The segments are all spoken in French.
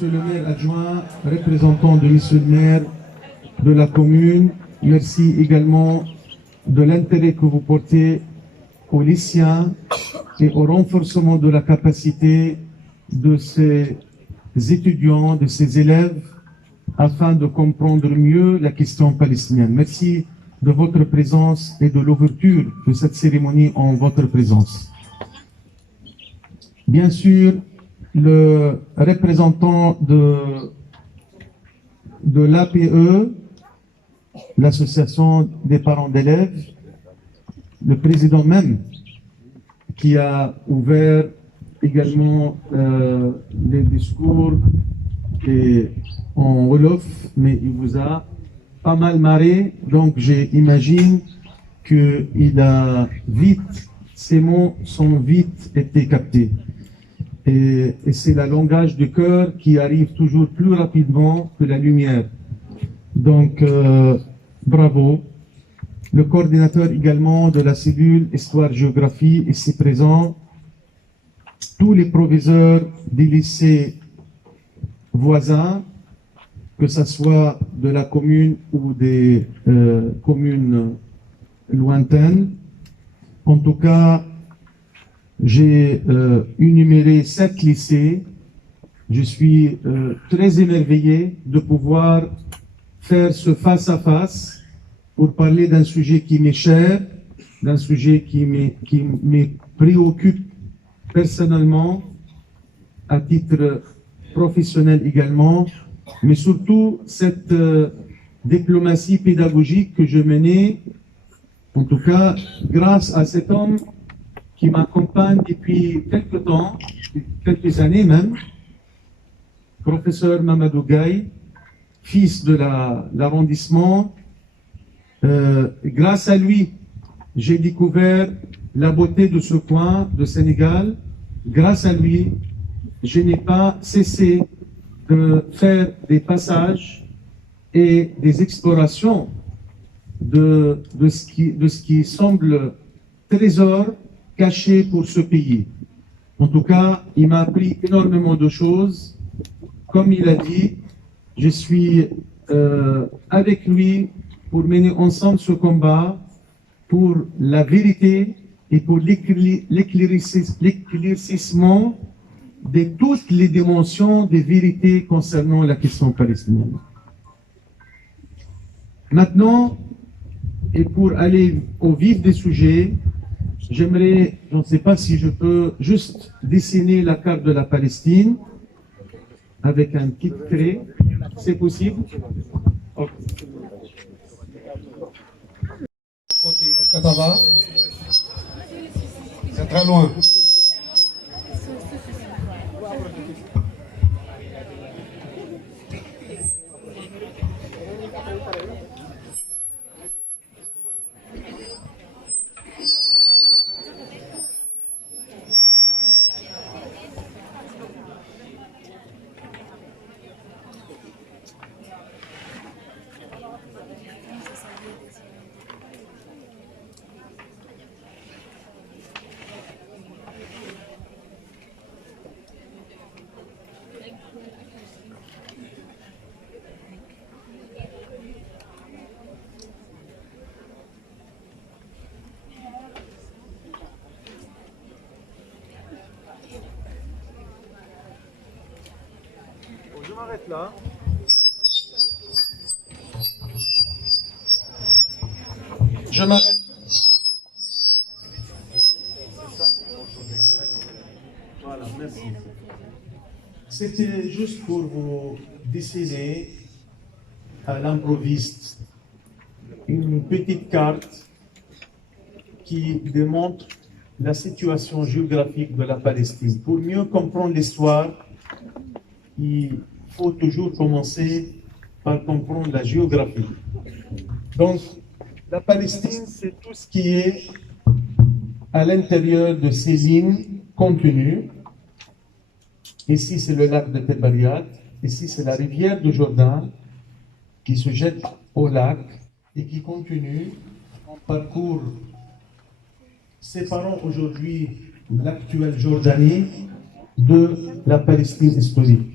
Monsieur le maire adjoint, représentant de Monsieur le maire de la commune, merci également de l'intérêt que vous portez aux lycéens et au renforcement de la capacité de ces étudiants, de ces élèves, afin de comprendre mieux la question palestinienne. Merci de votre présence et de l'ouverture de cette cérémonie en votre présence. Bien sûr, le représentant de l'APE, l'association des parents d'élèves, le président même, qui a ouvert également les discours et en Wolof, mais il vous a pas mal marré, donc j'imagine qu'il a vite, ces mots sont vite été captés. Et c'est le langage du cœur qui arrive toujours plus rapidement que la lumière. Donc, bravo. Le coordinateur également de la cellule Histoire-Géographie ici présent, tous les professeurs des lycées voisins, que ce soit de la commune ou des communes lointaines. En tout cas, j'ai énuméré 7 lycées. Je suis très émerveillé de pouvoir faire ce face-à-face pour parler d'un sujet qui m'est cher, d'un sujet qui me préoccupe personnellement, à titre professionnel également, mais surtout cette diplomatie pédagogique que je menais, en tout cas grâce à cet homme qui m'accompagne depuis quelques temps, quelques années même, professeur Mamadou Gaye, fils de l'arrondissement. Grâce à lui, j'ai découvert la beauté de ce coin de Sénégal. Grâce à lui, je n'ai pas cessé de faire des passages et des explorations de ce qui semble trésor caché pour ce pays. En tout cas, il m'a appris énormément de choses. Comme il a dit, je suis avec lui pour mener ensemble ce combat pour la vérité et pour l'éclaircissement de toutes les dimensions des vérités concernant la question palestinienne. Maintenant, et pour aller au vif des sujets, j'aimerais, je ne sais pas si je peux juste dessiner la carte de la Palestine avec un petit trait. C'est possible? Okay. Est-ce que ça va? C'est très loin. Je m'arrête là. Je m'arrête. Voilà, merci. C'était juste pour vous dessiner à l'improviste une petite carte qui démontre la situation géographique de la Palestine. Pour mieux comprendre l'histoire, il faut toujours commencer par comprendre la géographie. Donc, la Palestine, c'est tout ce qui est à l'intérieur de ces lignes contenues. Ici, c'est le lac de Tibériade. Ici, c'est la rivière du Jourdain qui se jette au lac et qui continue en parcours séparant aujourd'hui l'actuelle Jordanie de la Palestine historique.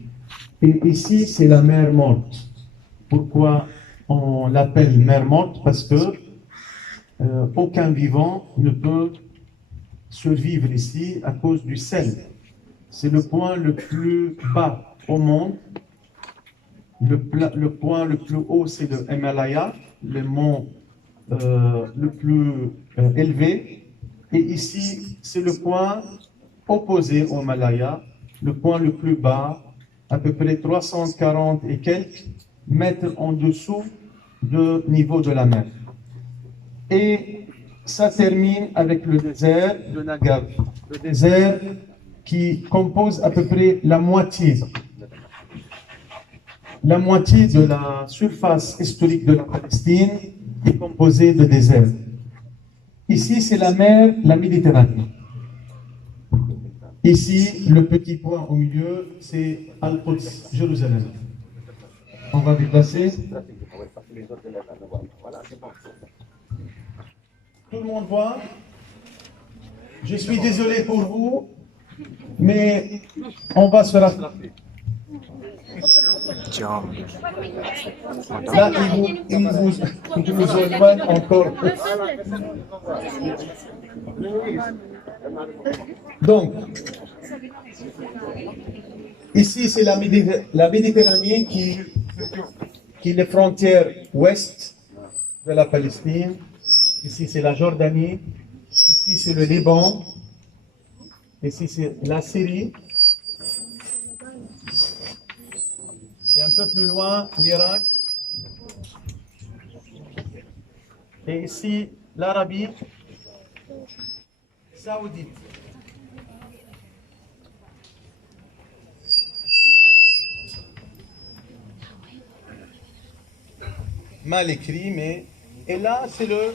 Et ici, c'est la mer morte. Pourquoi on l'appelle mer morte? Parce que aucun vivant ne peut survivre ici à cause du sel. C'est le point le plus bas au monde. Le point le plus haut, c'est le Himalaya, le mont le plus élevé. Et ici, c'est le point opposé au Himalaya, le point le plus bas, à peu près 340 et quelques mètres en dessous du niveau de la mer. Et ça termine avec le désert de Negev, le désert qui compose à peu près la moitié de la surface historique de la Palestine est composée de désert. Ici, c'est la mer, la Méditerranée. Ici, le petit point au milieu, c'est Al-Quds, Jérusalem. On va déplacer. Tout le monde voit? Je suis désolé pour vous, mais on va se rattraper. Là, il vous éloigne encore. Donc, ici, c'est la Méditerranée qui est les frontières ouest de la Palestine. Ici, c'est la Jordanie. Ici, c'est le Liban. Ici, c'est la Syrie. Et un peu plus loin, l'Irak. Et ici, l'Arabie saoudite. Mal écrit, mais... Et là, c'est le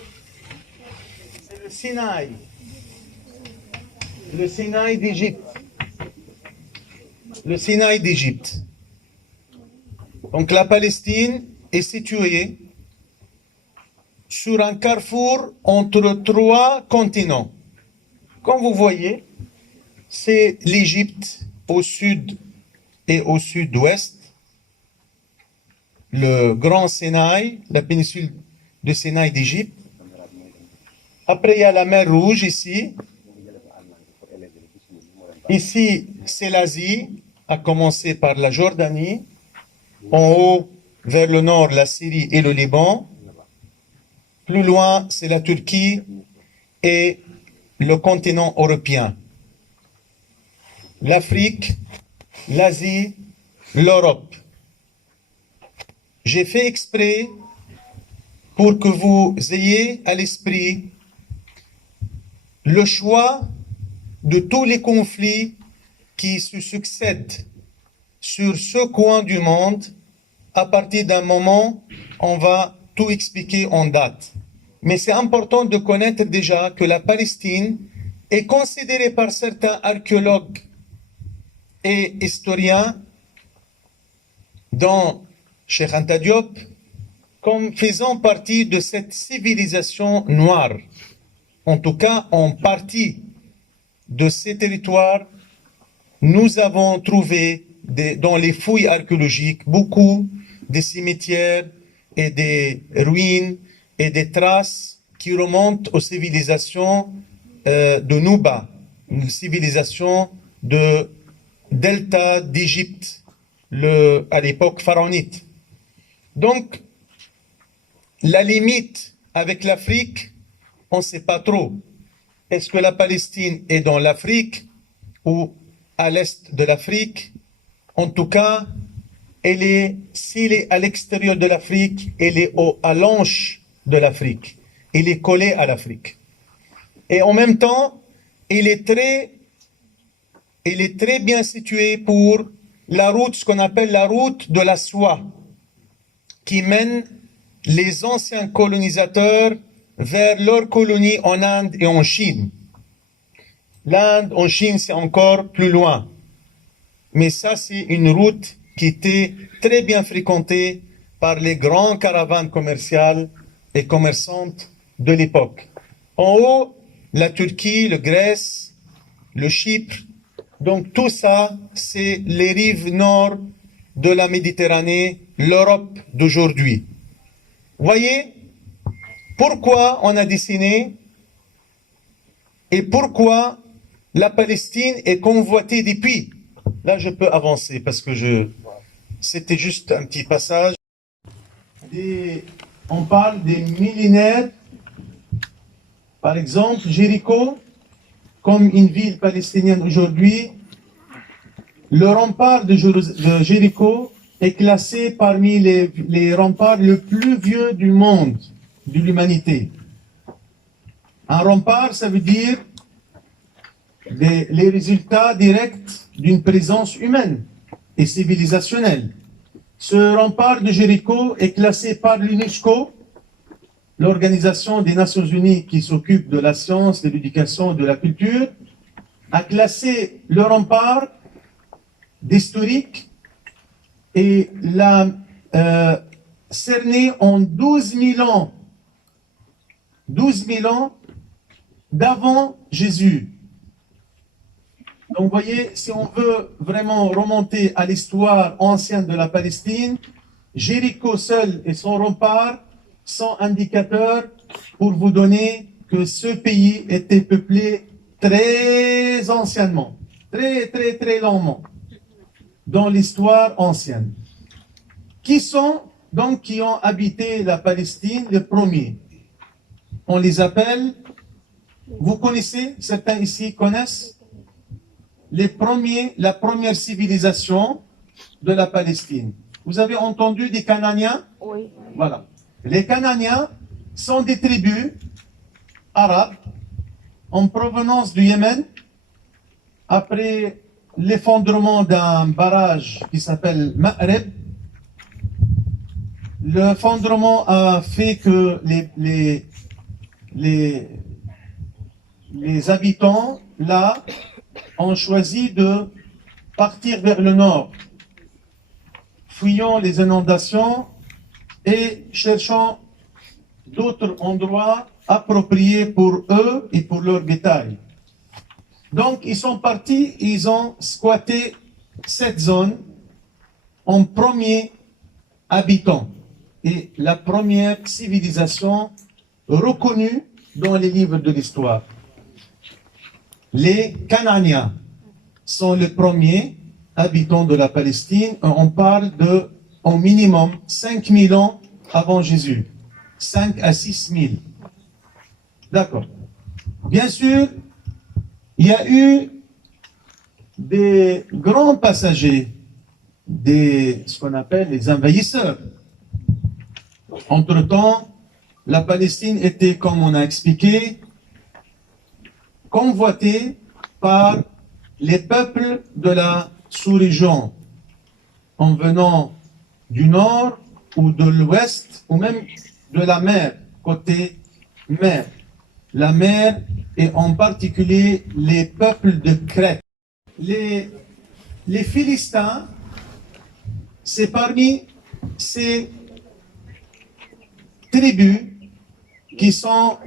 Sinaï. Le Sinaï d'Égypte. Le Sinaï d'Égypte. Donc la Palestine est située sur un carrefour entre trois continents. Comme vous voyez, c'est l'Égypte au sud et au sud-ouest, le Grand Sinaï, la péninsule de Sinaï d'Égypte. Après, il y a la mer Rouge ici. Ici, c'est l'Asie, à commencer par la Jordanie. En haut, vers le nord, la Syrie et le Liban. Plus loin, c'est la Turquie et le continent européen. L'Afrique, l'Asie, l'Europe. J'ai fait exprès pour que vous ayez à l'esprit le choix de tous les conflits qui se succèdent sur ce coin du monde. À partir d'un moment, on va tout expliquer en date. Mais c'est important de connaître déjà que la Palestine est considérée par certains archéologues et historiens, dont Cheikh Anta Diop, comme faisant partie de cette civilisation noire. En tout cas, en partie de ces territoires, nous avons trouvé dans les fouilles archéologiques beaucoup de cimetières et des ruines et des traces qui remontent aux civilisations de Nouba, une civilisation de delta d'Égypte, à l'époque pharaonite. Donc, la limite avec l'Afrique, on ne sait pas trop. Est-ce que la Palestine est dans l'Afrique ou à l'est de l'Afrique? En tout cas, s'il est à l'extérieur de l'Afrique, elle est à l'anche de l'Afrique. Il est collé à l'Afrique. Et en même temps, il est très bien situé pour la route, ce qu'on appelle la route de la soie, qui mène les anciens colonisateurs vers leurs colonies en Inde et en Chine. L'Inde, en Chine, c'est encore plus loin. Mais ça, c'est une route qui était très bien fréquentée par les grands caravanes commerciales et commerçantes de l'époque. En haut, la Turquie, la Grèce, le Chypre. Donc tout ça, c'est les rives nord de la Méditerranée, l'Europe d'aujourd'hui. Voyez pourquoi on a dessiné et pourquoi la Palestine est convoitée depuis. Là, je peux avancer parce que c'était juste un petit passage. On parle des millénaires. Par exemple, Jéricho, comme une ville palestinienne aujourd'hui, le rempart de Jéricho est classé parmi les remparts les plus vieux du monde, de l'humanité. Un rempart, ça veut dire les résultats directs d'une présence humaine et civilisationnelle. Ce rempart de Jéricho est classé par l'UNESCO, l'Organisation des Nations Unies qui s'occupe de la science, de l'éducation, de la culture, a classé le rempart d'historique et l'a cerné en 12 000 ans. 12 000 ans d'avant Jésus. Donc, vous voyez, si on veut vraiment remonter à l'histoire ancienne de la Palestine, Jéricho seul et son rempart sont indicateurs pour vous donner que ce pays était peuplé très anciennement, très longuement, dans l'histoire ancienne. Qui sont donc qui ont habité la Palestine les premiers? On les appelle, vous connaissez, certains ici connaissent, la première civilisation de la Palestine. Vous avez entendu des Cananéens? Oui. Voilà. Les Cananéens sont des tribus arabes en provenance du Yémen après l'effondrement d'un barrage qui s'appelle Ma'rib. L'effondrement a fait que les habitants là ont choisi de partir vers le nord, fuyant les inondations et cherchant d'autres endroits appropriés pour eux et pour leur bétail. Donc, ils sont partis, ils ont squatté cette zone en premier habitant et la première civilisation reconnue dans les livres de l'histoire. Les Cananéens sont les premiers habitants de la Palestine. On parle de, au minimum, 5000 ans avant Jésus. 5 à 6000. D'accord. Bien sûr, il y a eu des grands passagers, ce qu'on appelle les envahisseurs. Entre-temps, la Palestine était, comme on a expliqué, convoitée par les peuples de la sous-région, en venant du nord ou de l'ouest, ou même de la mer, côté mer. La mer, et en particulier les peuples de Crète. Les Philistins, c'est parmi ces tribus qui sont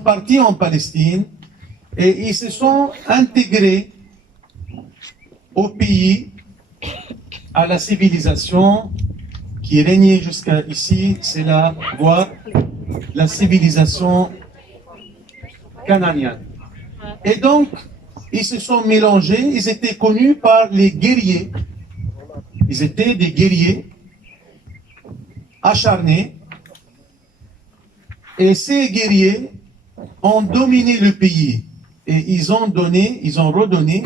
partis en Palestine et ils se sont intégrés au pays, à la civilisation qui régnait jusqu'à ici, c'est la civilisation cananéenne. Et donc, ils se sont mélangés, ils étaient connus par les guerriers. Ils étaient des guerriers acharnés. Et ces guerriers ont dominé le pays. Et ils ont redonné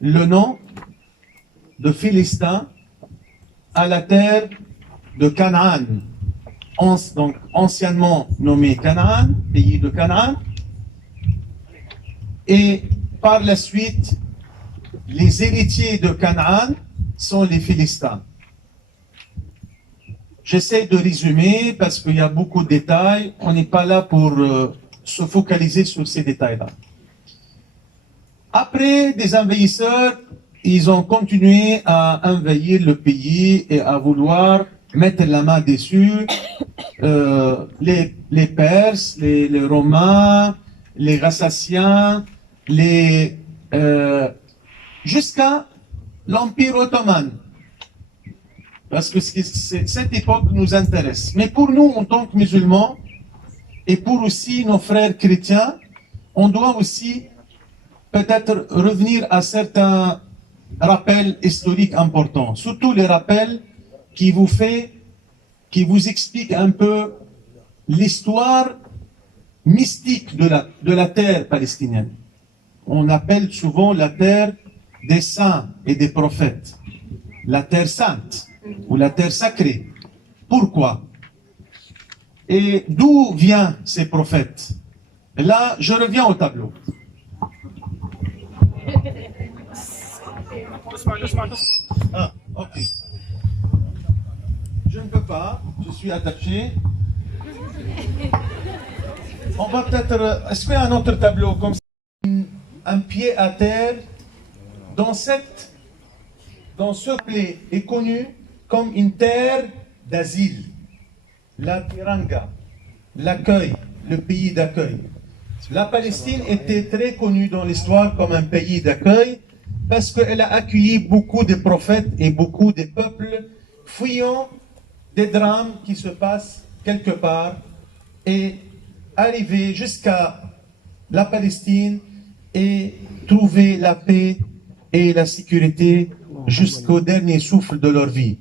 le nom de Philistins à la terre de Canaan. Donc, anciennement nommé Canaan, pays de Canaan. Et par la suite, les héritiers de Canaan sont les Philistins. J'essaie de résumer parce qu'il y a beaucoup de détails. On n'est pas là pour se focaliser sur ces détails-là. Après des envahisseurs, ils ont continué à envahir le pays et à vouloir mettre la main dessus. Les Perses, les Romains, les Rassassiens, jusqu'à l'Empire ottoman. parce que cette époque nous intéresse. Mais pour nous, en tant que musulmans, et pour aussi nos frères chrétiens, on doit aussi peut-être revenir à certains rappels historiques importants, surtout les rappels qui vous expliquent un peu l'histoire mystique de la terre palestinienne. On appelle souvent la terre des saints et des prophètes, la terre sainte ou la terre sacrée. Pourquoi? Et d'où viennent ces prophètes? Là, je reviens au tableau. Ah, ok. Je ne peux pas, je suis attaché. On va peut-être... Est-ce qu'il y a un autre tableau comme ça? Un pied à terre dans ce peuple est connu comme une terre d'asile. La Tiranga, l'accueil, le pays d'accueil. La Palestine était très connue dans l'histoire comme un pays d'accueil parce qu'elle a accueilli beaucoup de prophètes et beaucoup de peuples fuyant des drames qui se passent quelque part et arriver jusqu'à la Palestine et trouver la paix et la sécurité jusqu'au dernier souffle de leur vie.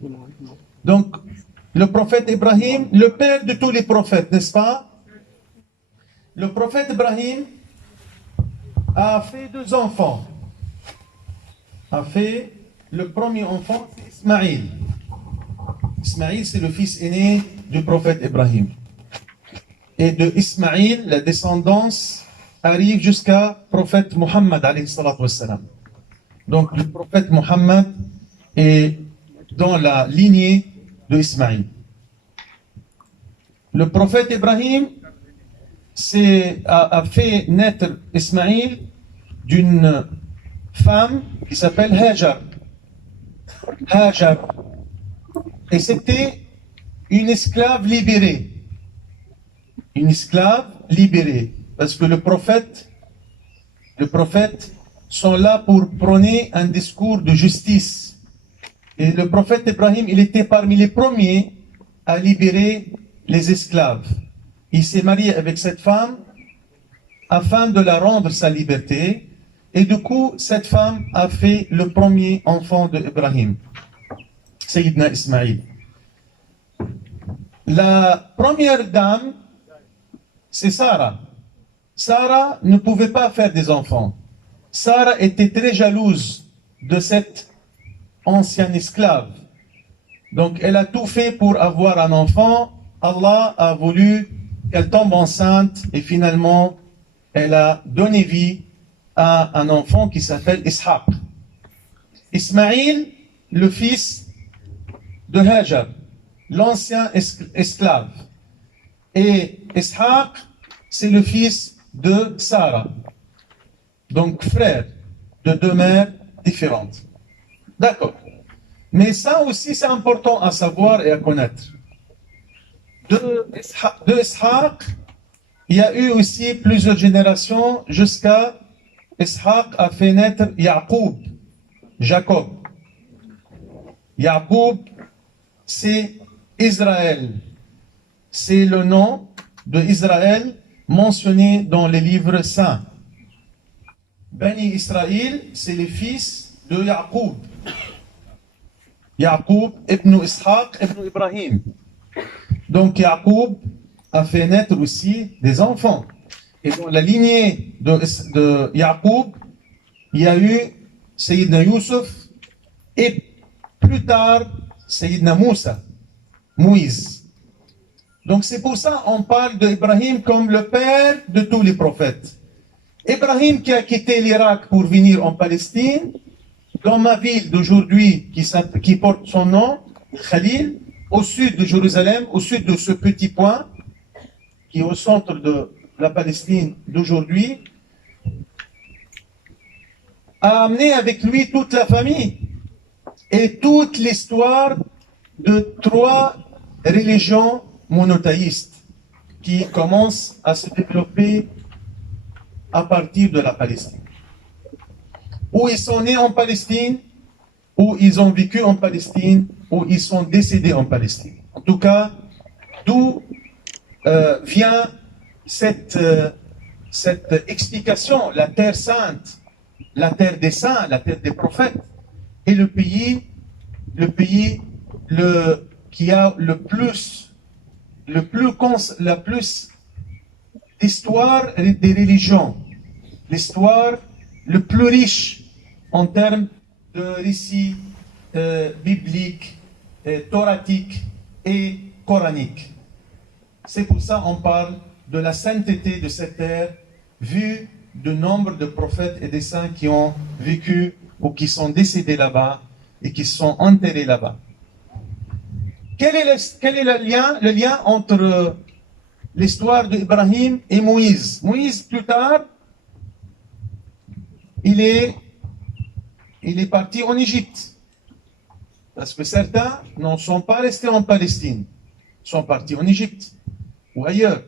Donc, le prophète Ibrahim, le père de tous les prophètes, n'est-ce pas? Le prophète Ibrahim a fait 2 enfants. Le premier enfant, c'est Ismaïl. Ismaïl, c'est le fils aîné du prophète Ibrahim. Et de Ismaïl, la descendance arrive jusqu'à prophète Muhammad, alayhi salatu wassalam. Donc, le prophète Muhammad est dans la lignée de Ismaïl. Le prophète Ibrahim a fait naître Ismaïl d'une femme qui s'appelle Hajar. Et c'était une esclave libérée. Une esclave libérée. Parce que le prophète sont là pour prôner un discours de justice. Et le prophète Ibrahim, il était parmi les premiers à libérer les esclaves. Il s'est marié avec cette femme afin de la rendre sa liberté. Et du coup, cette femme a fait le premier enfant d'Ibrahim, Sayyidina Ismaïl. La première dame, c'est Sarah. Sarah ne pouvait pas faire des enfants. Sarah était très jalouse de cette ancienne esclave. Donc, elle a tout fait pour avoir un enfant. Allah a voulu qu'elle tombe enceinte et finalement, elle a donné vie à un enfant qui s'appelle Ishaq. Ismaïl, le fils de Hajar, l'ancien esclave. Et Ishaq, c'est le fils de Sarah. Donc, frère de 2 mères différentes. D'accord. Mais ça aussi, c'est important à savoir et à connaître. De Ishaq, il y a eu aussi plusieurs générations jusqu'à Ishaq a fait naître Yaqub, Jacob. Yaqub, c'est Israël. C'est le nom d'Israël mentionné dans les livres saints. Bani Israël, c'est les fils de Yaqub. Yaqub ibn Ishaq ibn Ibrahim. Donc Yaqub a fait naître aussi des enfants. Et dans la lignée de Yaqub, il y a eu Sayyidina Yusuf et plus tard Sayyidina Moïse. Donc c'est pour ça qu'on parle d'Ibrahim comme le père de tous les prophètes. Ibrahim qui a quitté l'Irak pour venir en Palestine, dans ma ville d'aujourd'hui qui porte son nom, Khalil, au sud de Jérusalem, au sud de ce petit point, qui est au centre de la Palestine d'aujourd'hui, a amené avec lui toute la famille et toute l'histoire de 3 religions monothéistes qui commencent à se développer à partir de la Palestine. Où ils sont nés en Palestine, ou ils ont vécu en Palestine, ou ils sont décédés en Palestine. En tout cas, d'où vient cette explication, la terre sainte, la terre des saints, la terre des prophètes, et le pays qui a la plus d'histoire des religions, l'histoire le plus riche en termes de récits bibliques, toratiques et coraniques. C'est pour ça qu'on parle de la sainteté de cette terre, vu le nombre de prophètes et des saints qui ont vécu ou qui sont décédés là-bas et qui sont enterrés là-bas. Quel est le lien entre l'histoire d'Ibrahim et Moïse? Moïse, plus tard, il est parti en Égypte. Parce que certains ne sont pas restés en Palestine, sont partis en Égypte ou ailleurs.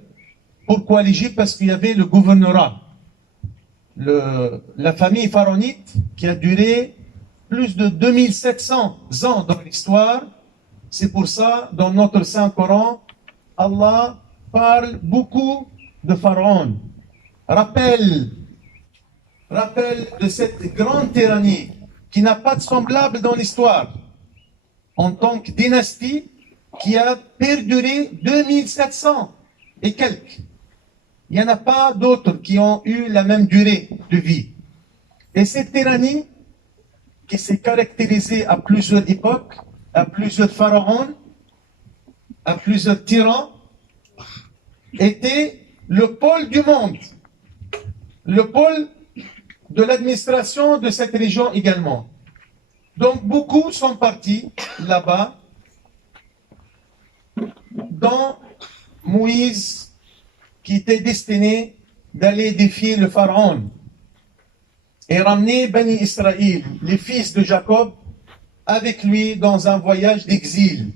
Pourquoi l'Égypte? Parce qu'il y avait le gouvernorat, la famille pharaonite qui a duré plus de 2700 ans dans l'histoire. C'est pour ça, dans notre Saint-Coran, Allah parle beaucoup de Pharaon. Rappelle de cette grande tyrannie qui n'a pas de semblable dans l'histoire, en tant que dynastie qui a perduré 2700 et quelques. Il n'y en a pas d'autres qui ont eu la même durée de vie. Et cette tyrannie, qui s'est caractérisée à plusieurs époques, à plusieurs pharaons, à plusieurs tyrans, était le pôle du monde, le pôle de l'administration de cette région également. Donc beaucoup sont partis là-bas, dont Moïse, qui était destiné d'aller défier le pharaon et ramener Bani Israël, les fils de Jacob, avec lui dans un voyage d'exil.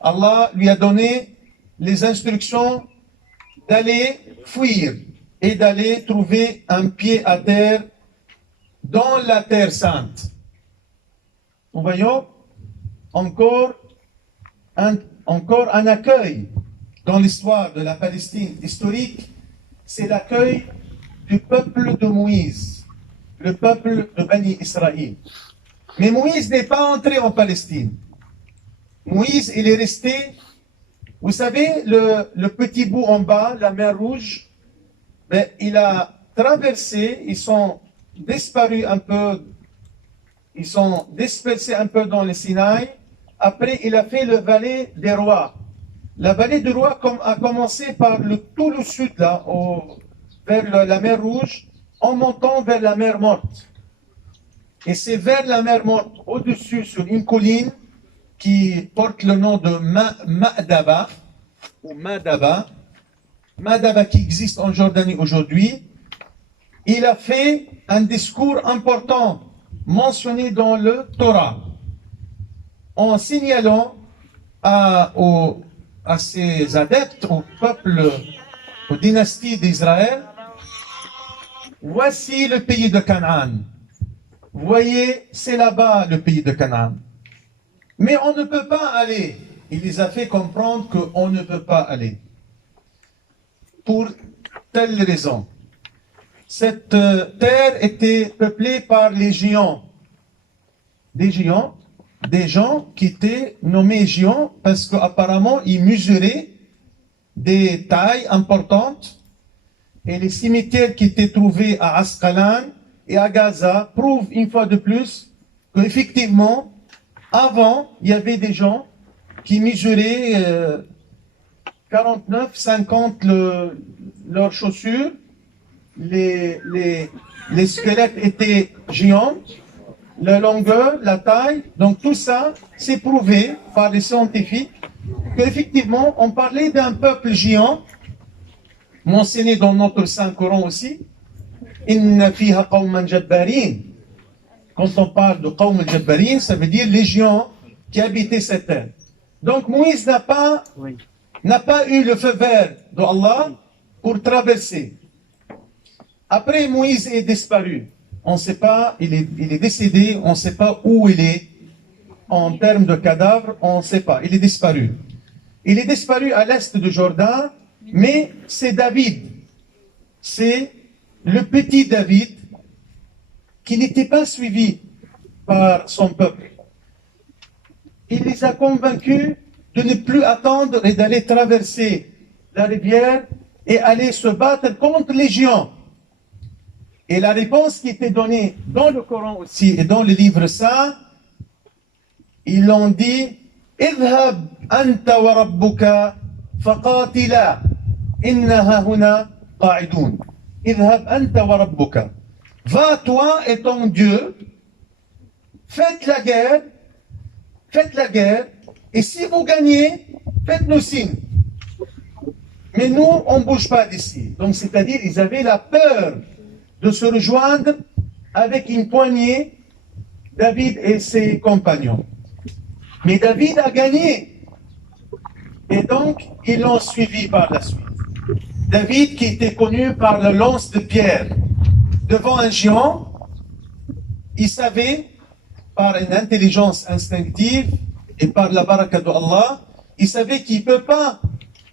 Allah lui a donné les instructions d'aller fuir et d'aller trouver un pied à terre dans la terre sainte. Nous voyons encore un accueil dans l'histoire de la Palestine historique, c'est l'accueil du peuple de Moïse, le peuple de Bani Israël. Mais Moïse n'est pas entré en Palestine. Moïse, il est resté, vous savez, le petit bout en bas, la mer Rouge, ben, il a traversé, ils sont disparus un peu, ils sont dispersés un peu dans le Sinaï. Après, il a fait le vallée des rois. La vallée des rois a commencé par tout le sud, là, vers la mer Rouge, en montant vers la mer Morte. Et c'est vers la mer Morte, au-dessus, sur une colline qui porte le nom de Ma'daba, ou Madaba, qui existe en Jordanie aujourd'hui. Il a fait un discours important, mentionné dans le Torah, en signalant à ses adeptes, au peuple, aux dynasties d'Israël, voici le pays de Canaan. Voyez, c'est là-bas le pays de Canaan. Mais on ne peut pas aller. Il les a fait comprendre qu'on ne peut pas aller. Pour telle raison. Cette terre était peuplée par les géants. Des géants, des gens qui étaient nommés géants parce qu'apparemment ils mesuraient des tailles importantes. Et les cimetières qui étaient trouvés à Asqalan et à Gaza prouvent une fois de plus qu'effectivement, avant, il y avait des gens qui mesuraient 49, 50 leurs chaussures. Les squelettes étaient géants, la longueur, la taille. Donc tout ça, c'est prouvé par les scientifiques qu'effectivement, on parlait d'un peuple géant, mentionné dans notre Saint-Coran aussi. Inna fiha qawman jabbarin. Quand on parle de Qawm al-Jabbarin, ça veut dire les géants qui habitaient cette terre. Donc Moïse n'a pas eu le feu vert d'Allah pour traverser. Après, Moïse est disparu. on ne sait pas, il est décédé, on ne sait pas où il est. En termes de cadavre, on ne sait pas. Il est disparu. Il est disparu à l'est de Jourdain, mais c'est David. C'est le petit David qui n'était pas suivi par son peuple. Il les a convaincus de ne plus attendre et d'aller traverser la rivière et aller se battre contre les géants. Et la réponse qui était donnée dans le Coran aussi et dans le livre saint, ils l'ont dit اذهب أنت وربك فقاتلا إنها هنا قاعدون اذهب أنت وربك. Va toi et ton Dieu, faites la guerre, et si vous gagnez, faites-nous signe. Mais nous, on ne bouge pas d'ici. Donc, c'est-à-dire, ils avaient la peur de se rejoindre avec une poignée, David et ses compagnons. Mais David a gagné. Et donc, ils l'ont suivi par la suite. David, qui était connu par la lance de pierre devant un géant, il savait, par une intelligence instinctive et par la baraka d'Allah, il savait qu'il ne peut pas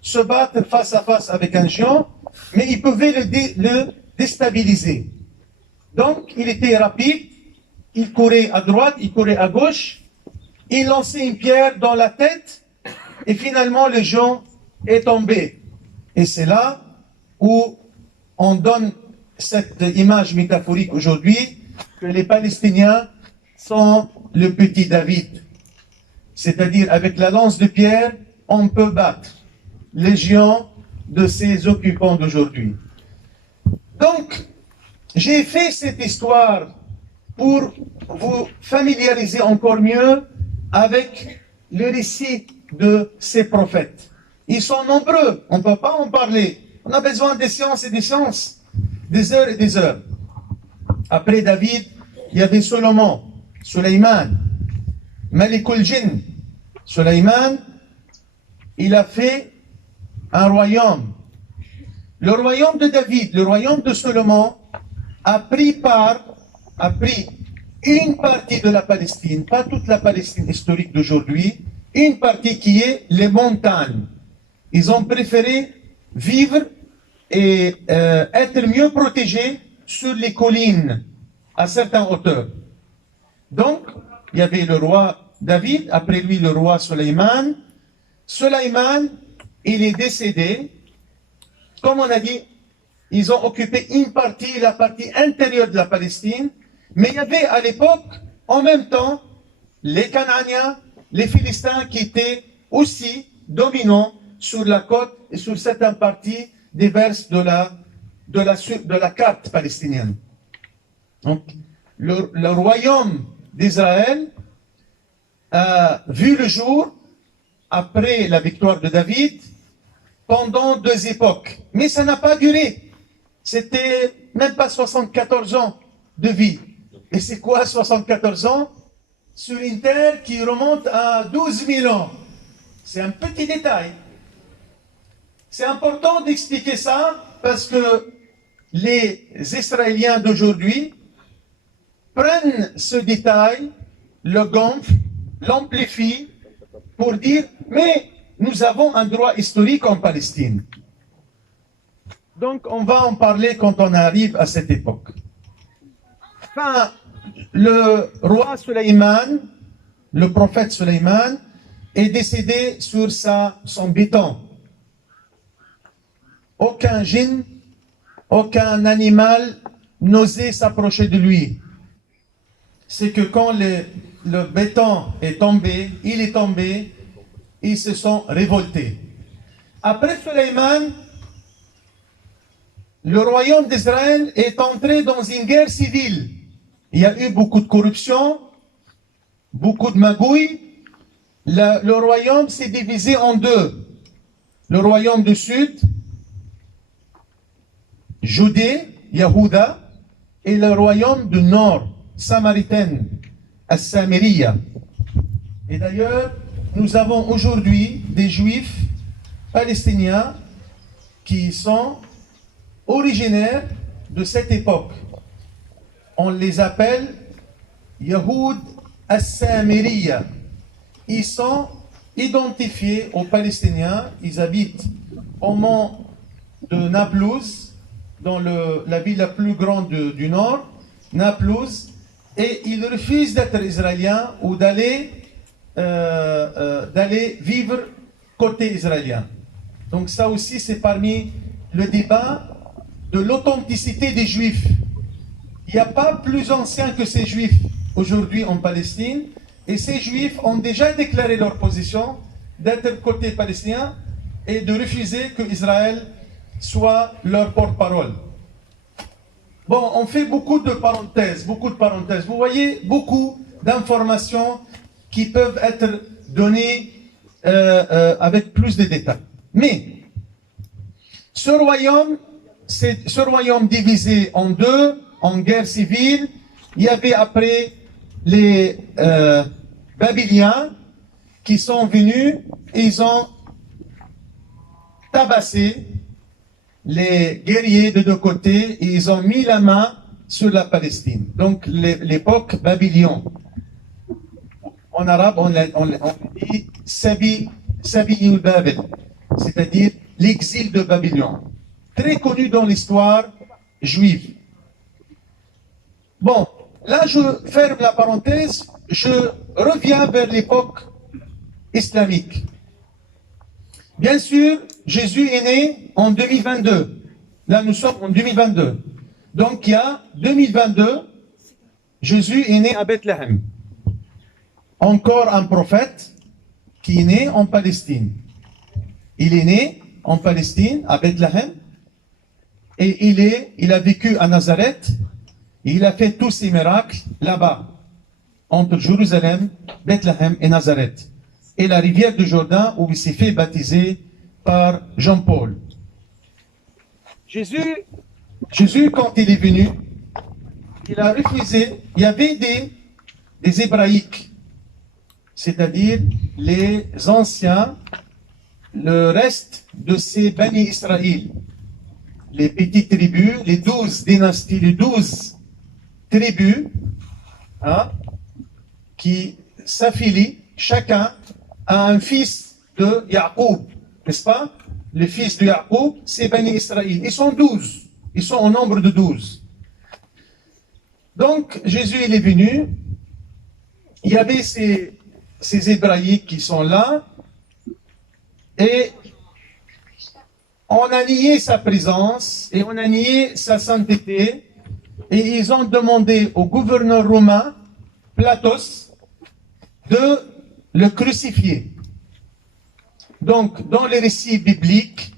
se battre face à face avec un géant, mais il pouvait le déstabiliser. Donc, il était rapide, il courait à droite, il courait à gauche, il lançait une pierre dans la tête, et finalement, le géant est tombé. Et c'est là où on donne cette image métaphorique aujourd'hui, que les Palestiniens sont le petit David. C'est-à-dire, avec la lance de pierre, on peut battre les géants de ces occupants d'aujourd'hui. Donc, j'ai fait cette histoire pour vous familiariser encore mieux avec le récit de ces prophètes. Ils sont nombreux, on ne peut pas en parler. On a besoin des sciences et des sciences, des heures et des heures. Après David, il y avait Solomon, Sulayman, Malikul Jinn. Sulayman, il a fait un royaume. Le royaume de David, le royaume de Solomon, a pris une partie de la Palestine, pas toute la Palestine historique d'aujourd'hui, une partie qui est les montagnes. Ils ont préféré vivre et être mieux protégés sur les collines, à certaines hauteurs. Donc, il y avait le roi David, après lui le roi Sulayman. Sulayman, il est décédé. Comme on a dit, ils ont occupé une partie, la partie intérieure de la Palestine, mais il y avait à l'époque, en même temps, les Canaaniens, les Philistins qui étaient aussi dominants sur la côte et sur certaines parties diverses de la carte palestinienne. Donc, le royaume d'Israël a vu le jour après la victoire de David pendant 2 époques. Mais ça n'a pas duré. C'était même pas 74 ans de vie. Et c'est quoi 74 ans? Sur une terre qui remonte à 12 000 ans. C'est un petit détail. C'est important d'expliquer ça parce que les Israéliens d'aujourd'hui prennent ce détail, le gonflent, l'amplifient pour dire « mais nous avons un droit historique en Palestine ». Donc on va en parler quand on arrive à cette époque. Enfin, le roi Sulayman, le prophète Sulayman, est décédé sur son béton. Aucun djinn, aucun animal n'osait s'approcher de lui. C'est que quand le béton est tombé, ils se sont révoltés. Après Sulayman, le royaume d'Israël est entré dans une guerre civile. Il y a eu beaucoup de corruption, beaucoup de magouilles. Le royaume s'est divisé en 2. Le royaume du sud, Judée, Yahuda, et le royaume du nord, Samaritaine, As-Samiriya. Et d'ailleurs, nous avons aujourd'hui des juifs palestiniens qui sont originaires de cette époque. on les appelle Yahoud As-Samiriya. Ils sont identifiés aux Palestiniens, ils habitent au mont de Naplouse, dans la ville la plus grande du nord, Naplouse, et ils refusent d'être israéliens ou d'aller vivre côté israélien. Donc ça aussi, c'est parmi le débat de l'authenticité des Juifs. Il n'y a pas plus ancien que ces Juifs aujourd'hui en Palestine, et ces Juifs ont déjà déclaré leur position d'être côté palestinien et de refuser que Israël soit leur porte-parole. Bon, on fait beaucoup de parenthèses. Vous voyez beaucoup d'informations qui peuvent être données avec plus de détails. Mais ce royaume divisé en deux, en guerre civile, il y avait après les Babyloniens qui sont venus et ils ont tabassé les guerriers de deux côtés et ils ont mis la main sur la Palestine. Donc l'époque Babylon. En arabe, on dit Sabi'ul Babel, c'est-à-dire l'exil de Babylone. Très connu dans l'histoire juive. Bon, là je ferme la parenthèse, je reviens vers l'époque islamique. Bien sûr, Jésus est né en 2022. Là, nous sommes en 2022. Donc, il y a 2022, Jésus est né à Bethléem. Encore un prophète qui est né en Palestine. Il est né en Palestine, à Bethléem, et il a vécu à Nazareth, et il a fait tous ses miracles là-bas, entre Jérusalem, Bethléem et Nazareth. Et la rivière du Jourdain où il s'est fait baptiser par Jean-Paul. Jésus, quand il est venu, il a refusé. Il y avait des Hébraïques, c'est-à-dire les anciens, le reste de ces Bani Israël, les petites tribus, les 12 dynasties, les 12 tribus, qui s'affilient chacun à un fils de Yacoub, n'est-ce pas? Le fils de Yacoub, c'est Bani Israël. Ils sont 12. Ils sont au nombre de 12. Donc, Jésus, il est venu. Il y avait ces Hébraïques qui sont là. Et on a nié sa présence et on a nié sa sainteté. Et ils ont demandé au gouverneur romain, Platos, de le crucifier. Donc, dans les récits bibliques,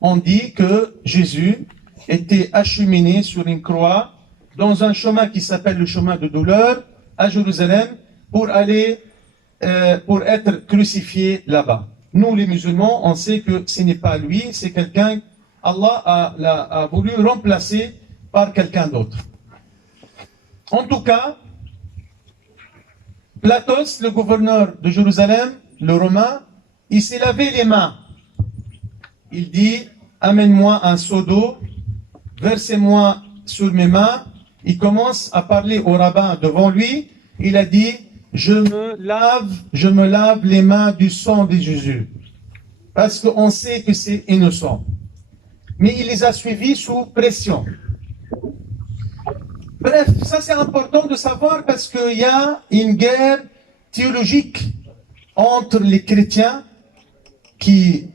on dit que Jésus était acheminé sur une croix dans un chemin qui s'appelle le chemin de douleur à Jérusalem pour être crucifié là-bas. Nous, les musulmans, on sait que ce n'est pas lui, c'est quelqu'un, Allah a voulu remplacer par quelqu'un d'autre. En tout cas, Platos, le gouverneur de Jérusalem, le Romain, il s'est lavé les mains. Il dit, amène-moi un seau d'eau, versez-moi sur mes mains. Il commence à parler au rabbin devant lui. Il a dit, je me lave les mains du sang de Jésus. Parce qu'on sait que c'est innocent. Mais il les a suivis sous pression. Bref, ça c'est important de savoir parce qu'il y a une guerre théologique entre les chrétiens qui,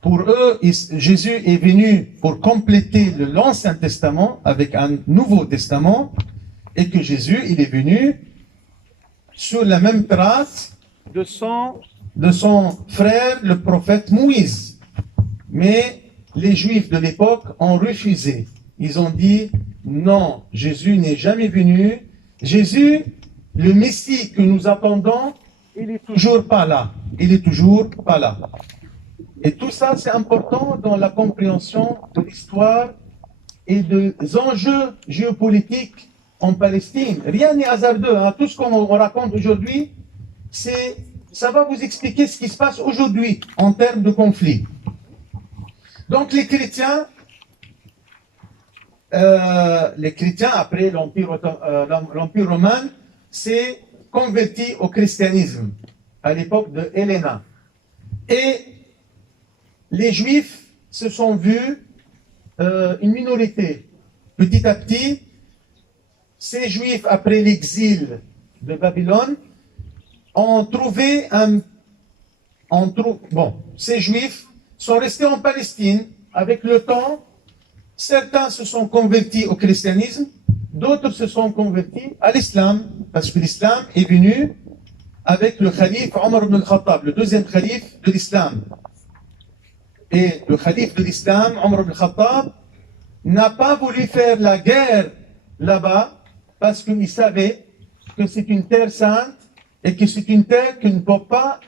pour eux, Jésus est venu pour compléter l'Ancien Testament avec un Nouveau Testament et que Jésus, il est venu sur la même trace de son frère, le prophète Moïse. Mais les Juifs de l'époque ont refusé. Ils ont dit, non, Jésus n'est jamais venu. Jésus, le Messie que nous attendons, il n'est toujours pas là. Il est toujours pas là. Et tout ça, c'est important dans la compréhension de l'histoire et des enjeux géopolitiques en Palestine. Rien n'est hasardeux. Tout ce qu'on raconte aujourd'hui, ça va vous expliquer ce qui se passe aujourd'hui en termes de conflit. Donc les chrétiens, les chrétiens, après l'Empire romain, s'est converti au christianisme à l'époque de Helena. Et les Juifs se sont vus une minorité. Petit à petit, ces Juifs, après l'exil de Babylone, ont trouvé ces Juifs sont restés en Palestine. Avec le temps, certains se sont convertis au christianisme, d'autres se sont convertis à l'islam, parce que l'islam est venu avec le calife Omar ibn al-Khattab, le deuxième calife de l'islam. Et le calife de l'islam, Omar ibn al-Khattab, n'a pas voulu faire la guerre là-bas, parce qu'il savait que c'est une terre sainte et que c'est une terre qui ne peut pas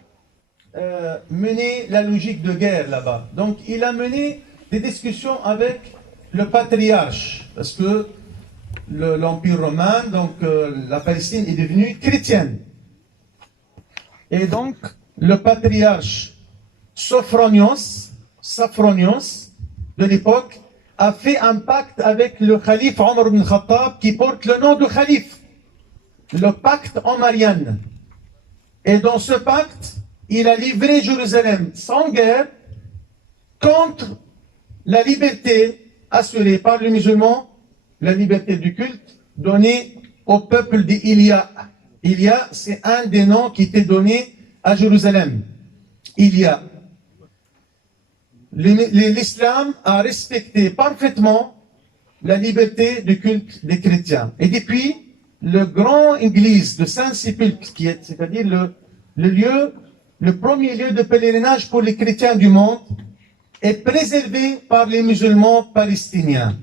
mener la logique de guerre là-bas. Donc il a mené des discussions avec le patriarche, parce que l'Empire romain, donc la Palestine est devenue chrétienne. Et donc le patriarche Sophronios de l'époque a fait un pacte avec le calife Omar ibn Khattab qui porte le nom de calife, le pacte omarien. Et dans ce pacte, il a livré Jérusalem sans guerre contre la liberté assurée par les musulmans, la liberté du culte donnée au peuple d'Ilia. Ilia, c'est un des noms qui était donné à Jérusalem. Ilia. L'islam a respecté parfaitement la liberté du culte des chrétiens. Et depuis, le grand église de Saint-Sépulcre, c'est-à-dire le premier lieu de pèlerinage pour les chrétiens du monde, est préservé par les musulmans palestiniens.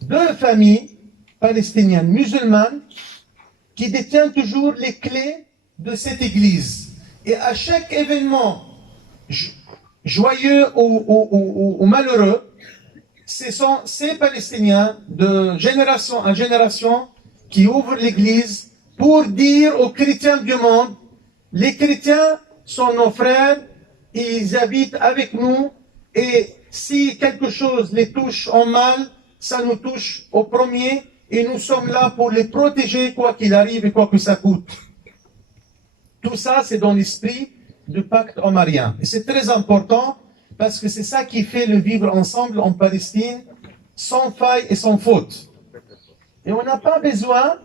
Deux familles palestiniennes musulmanes qui détiennent toujours les clés de cette église. Et à chaque événement joyeux ou malheureux, ce sont ces Palestiniens de génération en génération qui ouvrent l'église pour dire aux chrétiens du monde, les chrétiens sont nos frères, ils habitent avec nous, et si quelque chose les touche en mal, ça nous touche au premier, et nous sommes là pour les protéger, quoi qu'il arrive et quoi que ça coûte. Tout ça, c'est dans l'esprit du pacte omarien. Et c'est très important, parce que c'est ça qui fait le vivre ensemble en Palestine, sans faille et sans faute. Et on n'a pas besoin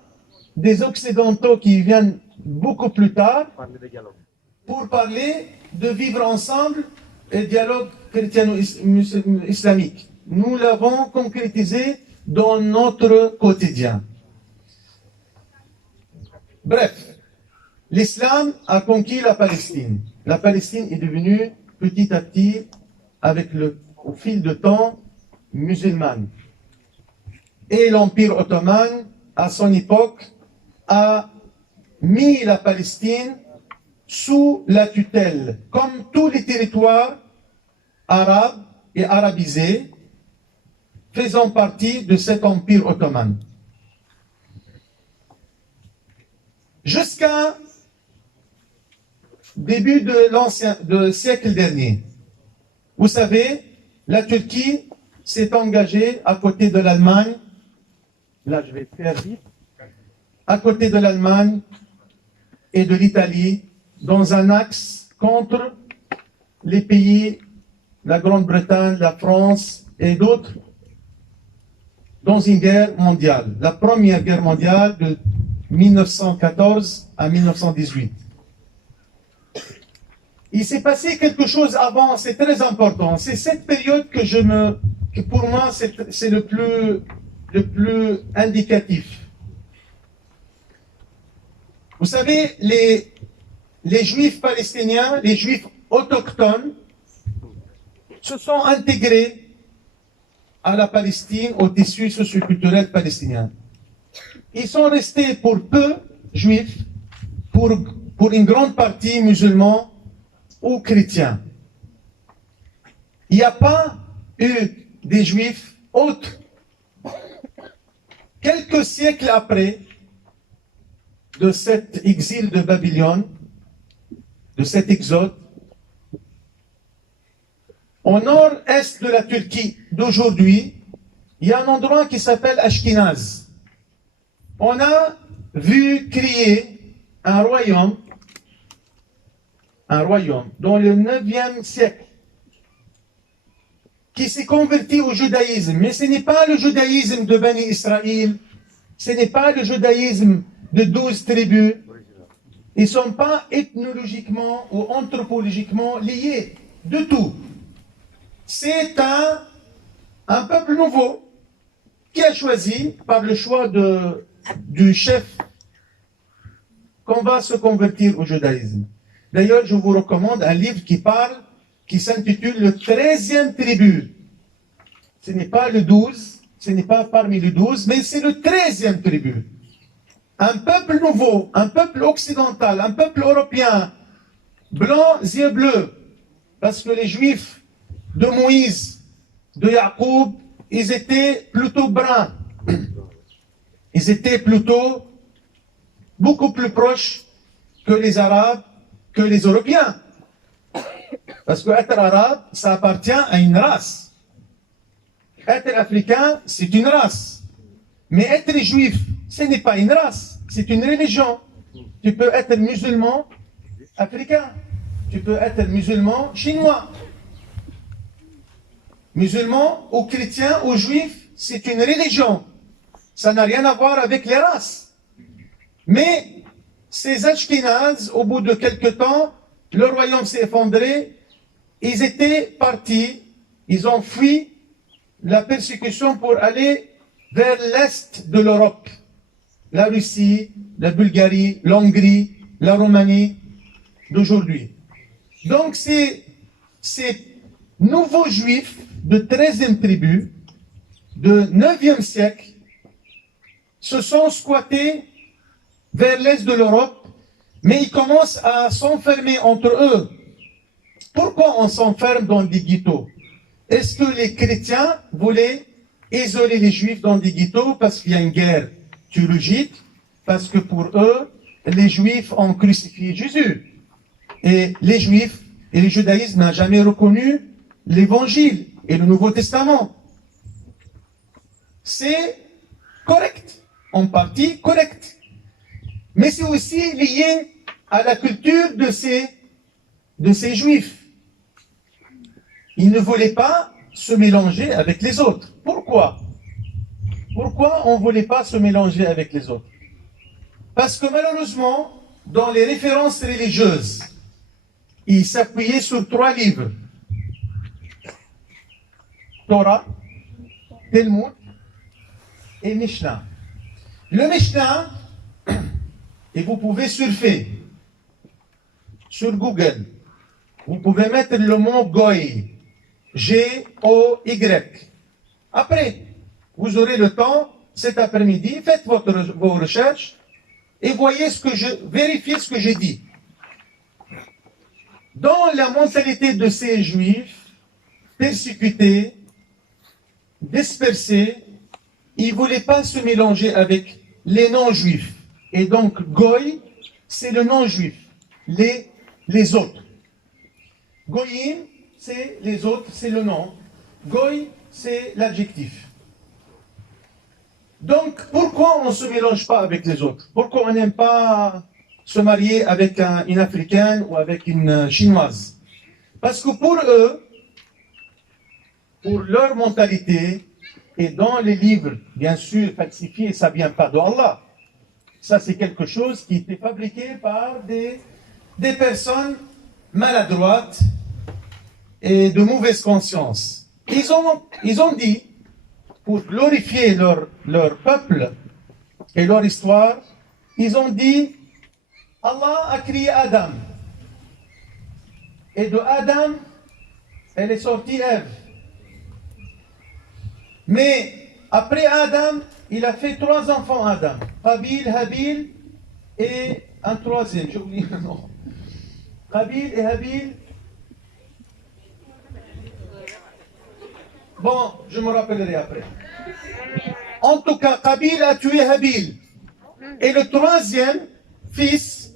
des Occidentaux qui viennent beaucoup plus tard pour parler de vivre ensemble et dialogue chrétiano-islamique. Nous l'avons concrétisé dans notre quotidien. Bref, l'islam a conquis la Palestine. La Palestine est devenue petit à petit, au fil de temps, musulmane. Et l'Empire ottoman, à son époque, a mis la Palestine sous la tutelle, comme tous les territoires arabes et arabisés faisant partie de cet empire ottoman. Jusqu'à début de siècle dernier, vous savez, la Turquie s'est engagée à côté de l'Allemagne, là je vais faire vite, à côté de l'Allemagne et de l'Italie, dans un axe contre les pays, la Grande-Bretagne, la France et d'autres, dans une guerre mondiale, la première guerre mondiale de 1914 à 1918. Il s'est passé quelque chose avant, c'est très important. C'est cette période que pour moi, c'est le plus indicatif. Vous savez, les Juifs palestiniens, les Juifs autochtones, se sont intégrés à la Palestine, au tissu socioculturel palestinien. Ils sont restés pour peu juifs, pour une grande partie musulmans ou chrétiens. Il n'y a pas eu des juifs autres. Quelques siècles après de cet exil de Babylone, de cet exode, au nord-est de la Turquie d'aujourd'hui, il y a un endroit qui s'appelle Ashkenaz. On a vu créer un royaume dans le 9e siècle qui s'est converti au judaïsme. Mais ce n'est pas le judaïsme de Bani Israël, ce n'est pas le judaïsme de 12 tribus. Ils ne sont pas ethnologiquement ou anthropologiquement liés du tout. C'est un peuple nouveau qui a choisi, par le choix du chef, qu'on va se convertir au judaïsme. D'ailleurs, je vous recommande un livre qui s'intitule Le 13e tribu. Ce n'est pas le 12, ce n'est pas parmi les 12, mais c'est le 13e tribu. Un peuple nouveau, un peuple occidental, un peuple européen, blanc, yeux bleus, parce que les Juifs de Moïse, de Jacob, ils étaient plutôt bruns. Ils étaient plutôt beaucoup plus proches que les Arabes, que les Européens. Parce que être arabe, ça appartient à une race. Être africain, c'est une race. Mais être juif, ce n'est pas une race, c'est une religion. Tu peux être musulman africain, tu peux être musulman chinois. Musulman ou chrétien ou juif, c'est une religion. Ça n'a rien à voir avec les races. Mais ces Ashkénazes, au bout de quelque temps, le royaume s'est effondré, ils étaient partis, ils ont fui la persécution pour aller vers l'est de l'Europe. La Russie, la Bulgarie, l'Hongrie, la Roumanie d'aujourd'hui. Donc ces nouveaux juifs de 13e tribu, de 9e siècle, se sont squattés vers l'est de l'Europe, mais ils commencent à s'enfermer entre eux. Pourquoi on s'enferme dans des ghettos? Est-ce que les chrétiens voulaient isoler les juifs dans des ghettos parce qu'il y a une guerre théologique, parce que pour eux, les juifs ont crucifié Jésus. Et les juifs et le judaïsme n'ont jamais reconnu l'évangile et le Nouveau Testament. C'est correct, en partie correct. Mais c'est aussi lié à la culture de ces juifs. Ils ne voulaient pas se mélanger avec les autres. Pourquoi? Pourquoi on ne voulait pas se mélanger avec les autres? Parce que malheureusement, dans les références religieuses, ils s'appuyaient sur 3 livres. Torah, Talmud et Mishnah. Le Mishnah, et vous pouvez surfer sur Google, vous pouvez mettre le mot Goy, G-O-Y. Après, vous aurez le temps, cet après-midi, faites vos recherches et vérifiez ce que j'ai dit. Dans la mentalité de ces juifs, persécutés, dispersés, ils ne voulaient pas se mélanger avec les non-juifs. Et donc, Goy, c'est le non-juif, les autres. Goyim, c'est les autres, c'est le nom. Goy, c'est l'adjectif. Donc, pourquoi on ne se mélange pas avec les autres? Pourquoi on n'aime pas se marier avec une Africaine ou avec une Chinoise? Parce que pour eux, pour leur mentalité, et dans les livres, bien sûr, falsifiés, ça ne vient pas d'Allah. Ça, c'est quelque chose qui était fabriqué par des personnes maladroites et de mauvaise conscience. Ils ont dit, pour glorifier leur peuple et leur histoire, ils ont dit, Allah a créé Adam. Et de Adam, elle est sortie Ève. Mais après Adam, il a fait 3 enfants, Adam. Qabil, Habil et un troisième, j'ai oublié le nom. Qabil et Habil. Bon, je me rappellerai après. En tout cas, Qabil a tué Habil. Et le 3e fils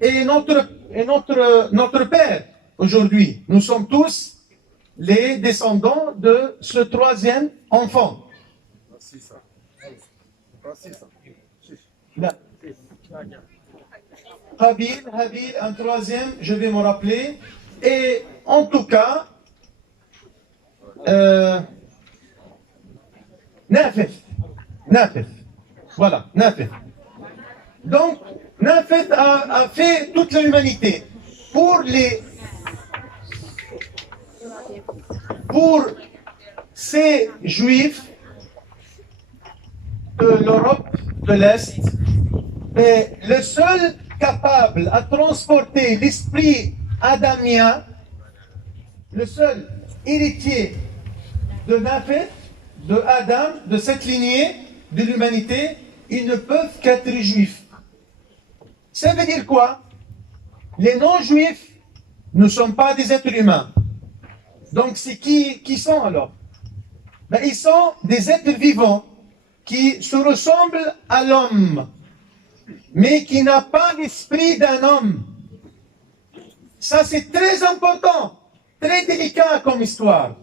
est notre père aujourd'hui. Nous sommes tous les descendants de ce 3e enfant. Là. Habil, un troisième, je vais me rappeler. Et en tout cas, Nafef. Voilà, Nafef. Donc, Nafef a fait toute l'humanité. Pour ces juifs de l'Europe de l'Est, est le seul capable à transporter l'esprit adamien, le seul héritier de Nafef, de Adam, de cette lignée de l'humanité, ils ne peuvent qu'être juifs. Ça veut dire quoi? Les non-juifs ne sont pas des êtres humains. Donc c'est qui sont alors? Ben, ils sont des êtres vivants qui se ressemblent à l'homme, mais qui n'a pas l'esprit d'un homme. Ça c'est très important, très délicat comme histoire.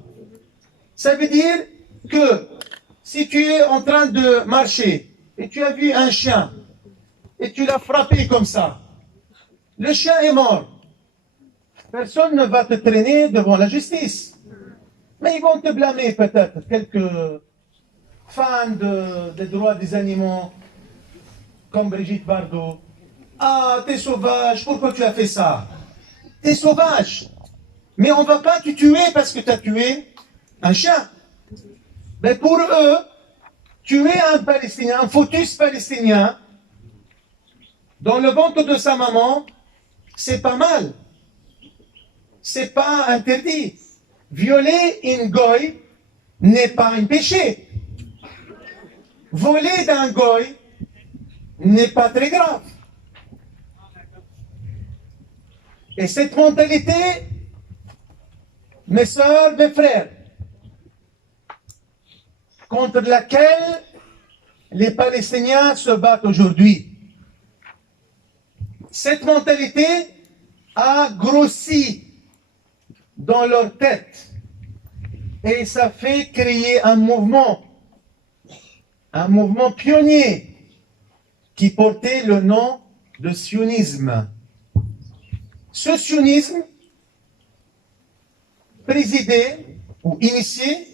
Ça veut dire que si tu es en train de marcher et tu as vu un chien et tu l'as frappé comme ça, le chien est mort. Personne ne va te traîner devant la justice. Mais ils vont te blâmer peut-être, quelques fans des droits des animaux, comme Brigitte Bardot. Ah, t'es sauvage, pourquoi tu as fait ça? T'es sauvage. Mais on ne va pas te tuer parce que tu as tué un chien. Mais pour eux, tuer un Palestinien, un fœtus palestinien, dans le ventre de sa maman, c'est pas mal. C'est pas interdit. Violer une goy n'est pas un péché. Voler d'un goy n'est pas très grave. Et cette mentalité, mes sœurs, mes frères, contre laquelle les Palestiniens se battent aujourd'hui, cette mentalité a grossi dans leur tête et ça fait créer un mouvement pionnier qui portait le nom de sionisme. Ce sionisme, présidé ou initié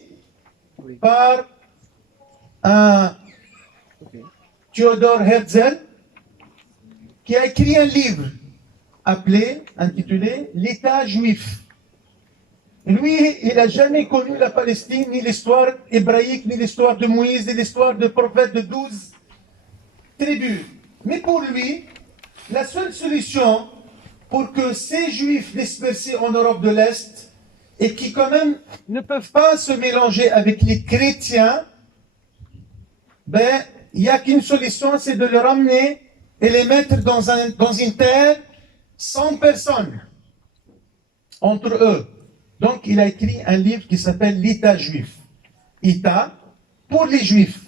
par un Theodor Herzl, qui a écrit un livre intitulé L'État juif. Lui, il n'a jamais connu la Palestine, ni l'histoire hébraïque, ni l'histoire de Moïse, ni l'histoire de prophète de 12 tribus. Mais pour lui, la seule solution pour que ces juifs dispersés en Europe de l'Est, et qui quand même ne peuvent pas se mélanger avec les chrétiens, ben, il n'y a qu'une solution, c'est de les ramener et les mettre dans une terre sans personne entre eux. Donc, il a écrit un livre qui s'appelle l'État juif. État pour les juifs,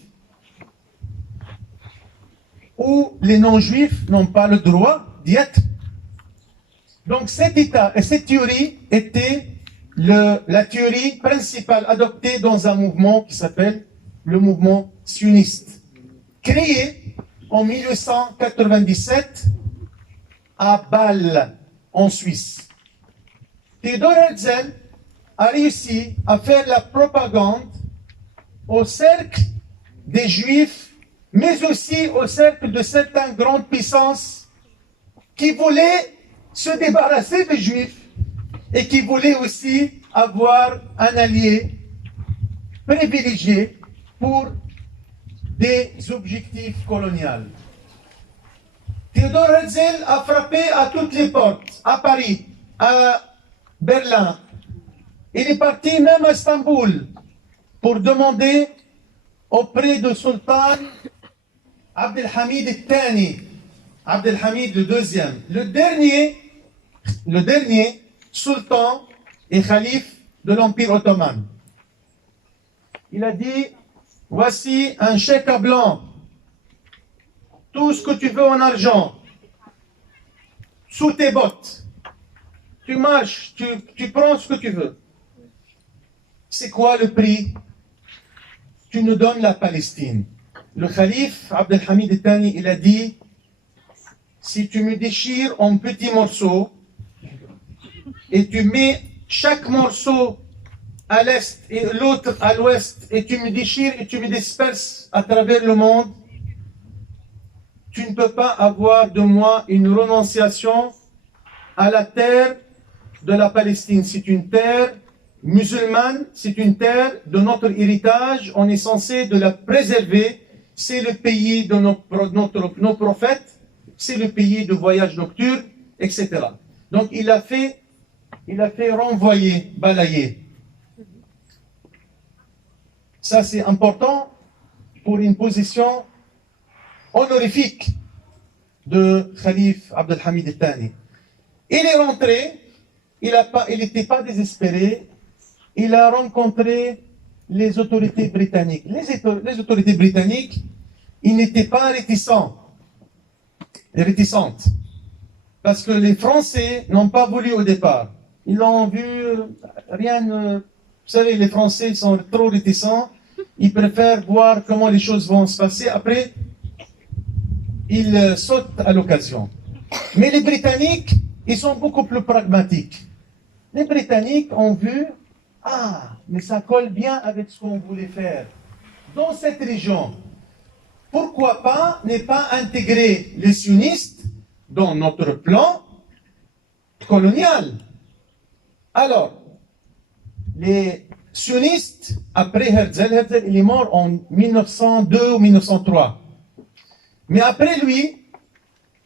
où les non-juifs n'ont pas le droit d'y être. Donc, cet État et cette théorie était la théorie principale adoptée dans un mouvement qui s'appelle le mouvement sioniste, créé en 1897 à Bâle, en Suisse. Theodor Herzl a réussi à faire la propagande au cercle des Juifs, mais aussi au cercle de certaines grandes puissances qui voulaient se débarrasser des Juifs et qui voulaient aussi avoir un allié privilégié pour des objectifs coloniaux. Theodor Herzl a frappé à toutes les portes, à Paris, à Berlin. Il est parti même à Istanbul pour demander auprès de Sultan Abdelhamid II, Abdelhamid le deuxième, le dernier sultan et calife de l'Empire ottoman. Il a dit, voici un chèque à blanc, tout ce que tu veux en argent, sous tes bottes. Tu marches, tu prends ce que tu veux. C'est quoi le prix? tu nous donnes la Palestine. Le calife Abdelhamid Al-Thani, il a dit, si tu me déchires en petits morceaux et tu mets chaque morceau à l'est et l'autre à l'ouest et tu me déchires et tu me disperses à travers le monde, tu ne peux pas avoir de moi une renonciation à la terre de la Palestine. C'est une terre musulmane, c'est une terre de notre héritage, on est censé de la préserver, c'est le pays de nos prophètes, c'est le pays de voyages nocturnes, etc. Donc il a fait renvoyer, balayer. Ça c'est important pour une position honorifique de Khalif Abdelhamid Al-Thani. Il est rentré, il n'était pas désespéré, il a rencontré les autorités britanniques. Les autorités britanniques, ils n'étaient pas réticentes, parce que les Français n'ont pas voulu au départ. Ils l'ont vu, vous savez, les Français sont trop réticents, ils préfèrent voir comment les choses vont se passer. Après, ils sautent à l'occasion. Mais les Britanniques, ils sont beaucoup plus pragmatiques. Les Britanniques ont vu, mais ça colle bien avec ce qu'on voulait faire. Dans cette région, pourquoi pas ne pas intégrer les sionistes dans notre plan colonial? Alors, les sionistes, après Herzl, il est mort en 1902 ou 1903. Mais après lui,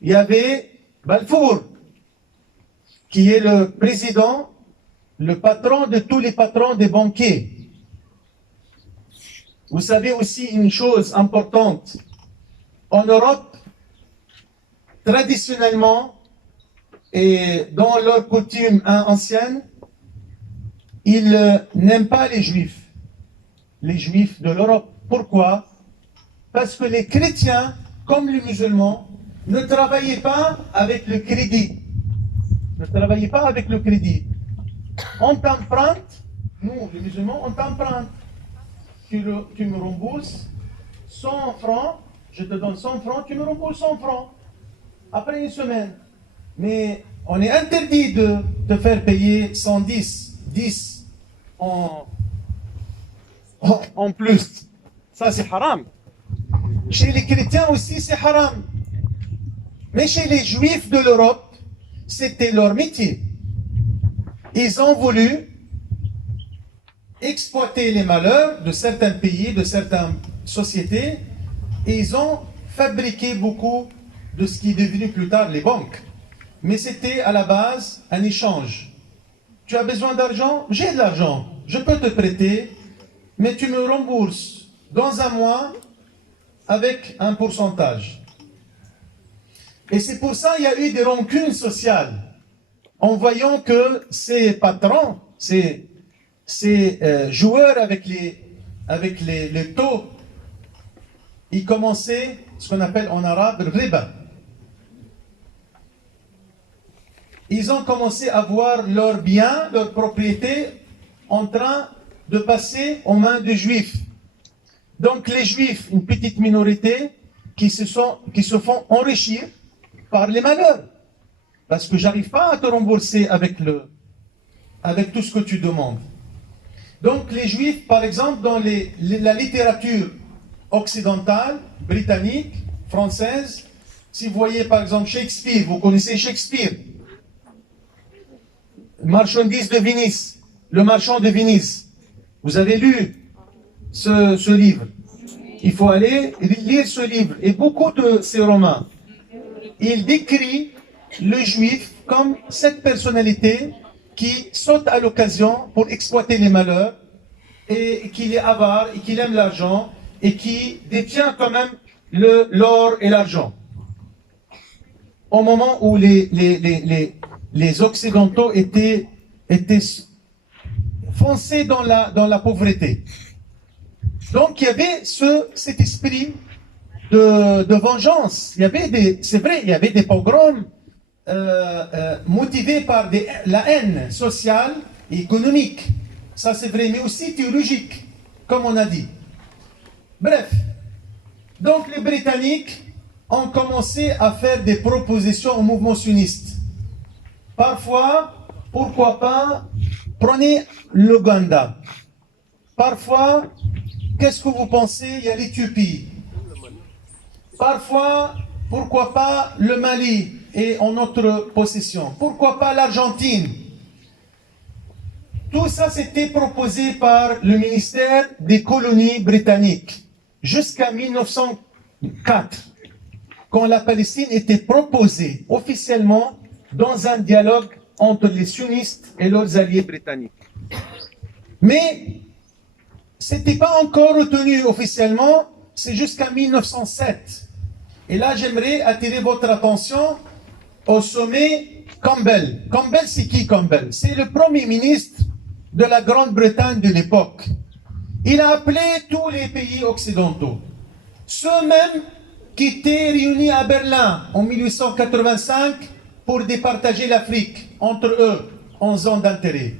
il y avait Balfour, qui est le président, le patron de tous les patrons des banquiers. Vous savez aussi une chose importante. En Europe, traditionnellement, et dans leur coutume ancienne, ils n'aiment pas les Juifs de l'Europe. Pourquoi? Parce que les chrétiens, comme les musulmans, ne travaillaient pas avec le crédit. On t'emprunte, nous les musulmans, on t'emprunte. Tu me rembourses 100 francs, je te donne 100 francs, tu me rembourses 100 francs. Après une semaine. Mais on est interdit de te faire payer 10 en plus. Ça c'est haram. Chez les chrétiens aussi c'est haram. Mais chez les juifs de l'Europe, c'était leur métier. Ils ont voulu exploiter les malheurs de certains pays, de certaines sociétés, et ils ont fabriqué beaucoup de ce qui est devenu plus tard les banques. Mais c'était à la base un échange. Tu as besoin d'argent? J'ai de l'argent. Je peux te prêter, mais tu me rembourses dans un mois avec un pourcentage. Et c'est pour ça qu'il y a eu des rancunes sociales. En voyant que ces patrons, ces joueurs avec les taux, ils commençaient ce qu'on appelle en arabe le riba. Ils ont commencé à voir leurs biens, leurs propriétés en train de passer aux mains des Juifs. Donc les Juifs, une petite minorité, qui se font enrichir par les malheurs. Parce que j'arrive pas à te rembourser avec tout ce que tu demandes. Donc les Juifs, par exemple, dans la littérature occidentale, britannique, française, si vous voyez par exemple Shakespeare, vous connaissez Shakespeare, Marchandise de Venise, le marchand de Venise. Vous avez lu ce livre. Il faut aller lire ce livre. Et beaucoup de ces romans, il décrit le juif comme cette personnalité qui saute à l'occasion pour exploiter les malheurs, et qui est avare, et qui aime l'argent, et qui détient quand même l'or et l'argent. Au moment où les Occidentaux étaient foncés dans la pauvreté. Donc il y avait cet esprit de vengeance. C'est vrai, il y avait des pogroms motivés par la haine sociale et économique. Ça c'est vrai, mais aussi théologique, comme on a dit. Bref, donc les Britanniques ont commencé à faire des propositions au mouvement sioniste. Parfois, pourquoi pas, prenez l'Ouganda. Parfois, qu'est-ce que vous pensez, il y a l'Éthiopie. Parfois, pourquoi pas le Mali est en notre possession. Pourquoi pas l'Argentine. Tout ça, c'était proposé par le ministère des colonies britanniques jusqu'à 1904, quand la Palestine était proposée officiellement dans un dialogue entre les sionistes et leurs alliés britanniques. Mais ce n'était pas encore retenu officiellement, c'est jusqu'à 1907. Et là, j'aimerais attirer votre attention au sommet Campbell. Campbell, c'est qui Campbell? C'est le premier ministre de la Grande-Bretagne de l'époque. Il a appelé tous les pays occidentaux, ceux-mêmes qui étaient réunis à Berlin en 1885 pour départager l'Afrique entre eux en zone d'intérêt.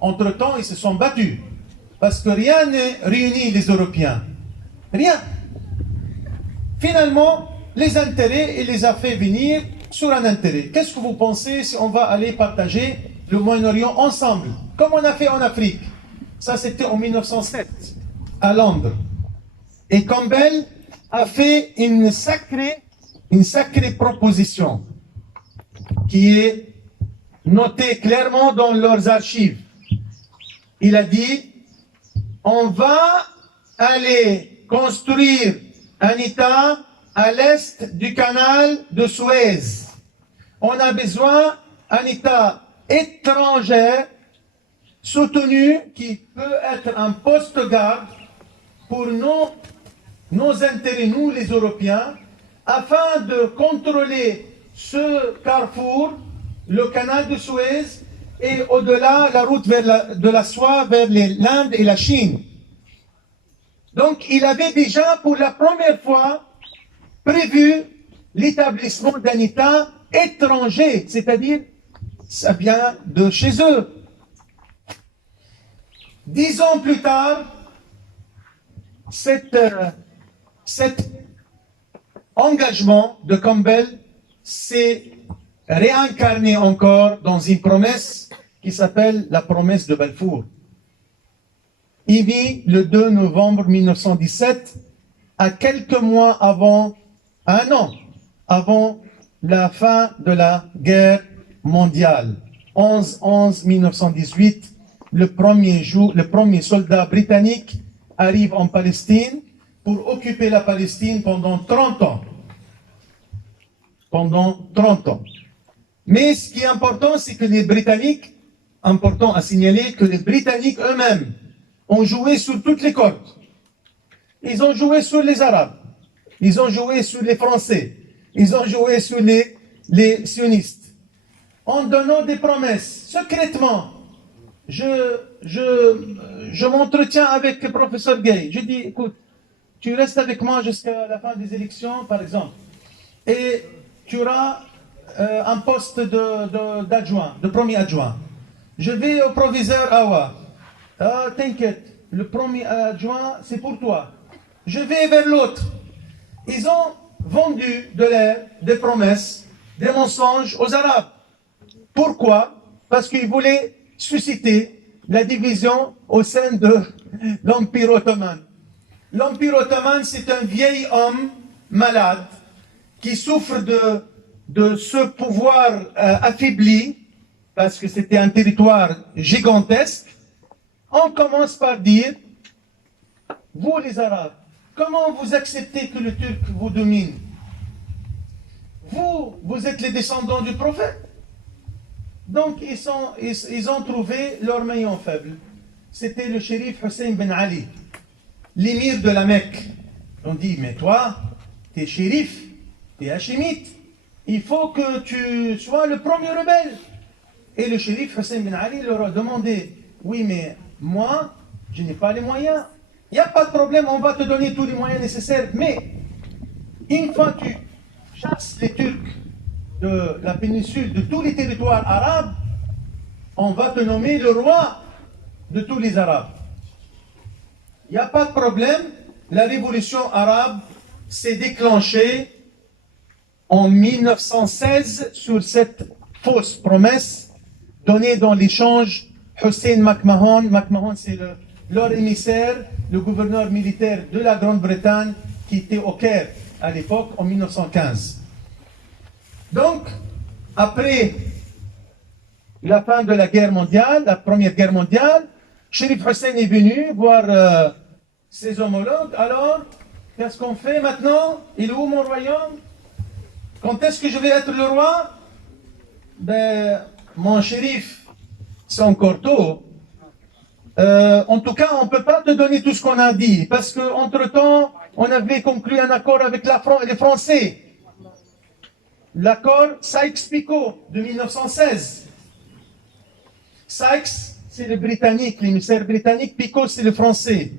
Entre-temps, ils se sont battus parce que rien n'est réuni les Européens. Rien. Finalement, les intérêts, il les a fait venir sur un intérêt. Qu'est-ce que vous pensez si on va aller partager le Moyen-Orient ensemble, comme on a fait en Afrique? Ça, c'était en 1907, à Londres. Et Campbell a fait une sacrée proposition qui est notée clairement dans leurs archives. Il a dit, on va aller construire un État à l'est du canal de Suez. On a besoin d'un État étranger soutenu qui peut être un poste de garde pour nos intérêts, nous les Européens, afin de contrôler ce carrefour, le canal de Suez, et au-delà la route de la soie vers l'Inde et la Chine. Donc il avait déjà pour la première fois prévu l'établissement d'un État étranger, c'est-à-dire ça vient de chez eux. 10 ans plus tard, cet engagement de Campbell s'est réincarné encore dans une promesse qui s'appelle la promesse de Balfour. Émis le 2 novembre 1917, à quelques mois avant, un an avant la fin de la guerre mondiale. 11-11-1918, le premier soldat britannique arrive en Palestine pour occuper la Palestine pendant 30 ans. Pendant 30 ans. Mais ce qui est important, c'est que les Britanniques, important à signaler que les Britanniques eux-mêmes ont joué sur toutes les cordes. Ils ont joué sur les Arabes, ils ont joué sur les Français, ils ont joué sur les sionistes, en donnant des promesses, secrètement. Je m'entretiens avec le professeur Gay. Je dis, écoute, tu restes avec moi jusqu'à la fin des élections, par exemple, et tu auras un poste d'adjoint, de premier adjoint. Je vais au proviseur Awa. T'inquiète, le premier adjoint, c'est pour toi. Je vais vers l'autre. Ils ont vendu de l'air, des promesses, des mensonges aux Arabes. Pourquoi? Parce qu'ils voulaient susciter la division au sein de l'Empire ottoman. L'Empire ottoman, c'est un vieil homme malade qui souffre de ce pouvoir affaibli, parce que c'était un territoire gigantesque. On commence par dire, vous les Arabes, comment vous acceptez que le Turc vous domine? Vous êtes les descendants du prophète. Donc ils ont trouvé leur maillon faible. C'était le shérif Hussein Ben Ali, l'émir de la Mecque. On dit, mais toi, t'es shérif, t'es hachémite, il faut que tu sois le premier rebelle. Et le shérif Hussein Ben Ali leur a demandé, oui, mais moi, je n'ai pas les moyens. Il n'y a pas de problème, on va te donner tous les moyens nécessaires. Mais une fois que tu chasses les Turcs de la péninsule, de tous les territoires arabes, on va te nommer le roi de tous les Arabes. Il n'y a pas de problème, la révolution arabe s'est déclenchée en 1916 sur cette fausse promesse donnée dans l'échange Hussein McMahon. McMahon, c'est leur émissaire, le gouverneur militaire de la Grande-Bretagne qui était au Caire à l'époque, en 1915. Donc, après la fin de la guerre mondiale, la première guerre mondiale, Chérif Hussein est venu voir ses homologues. Alors, qu'est-ce qu'on fait maintenant? Il est où mon royaume? Quand est-ce que je vais être le roi? Ben, mon shérif, c'est encore tôt. En tout cas, on ne peut pas te donner tout ce qu'on a dit, parce qu'entre-temps, on avait conclu un accord avec les Français. L'accord Sykes-Picot de 1916. Sykes, c'est le Britannique, l'émissaire britannique. Picot, c'est le Français.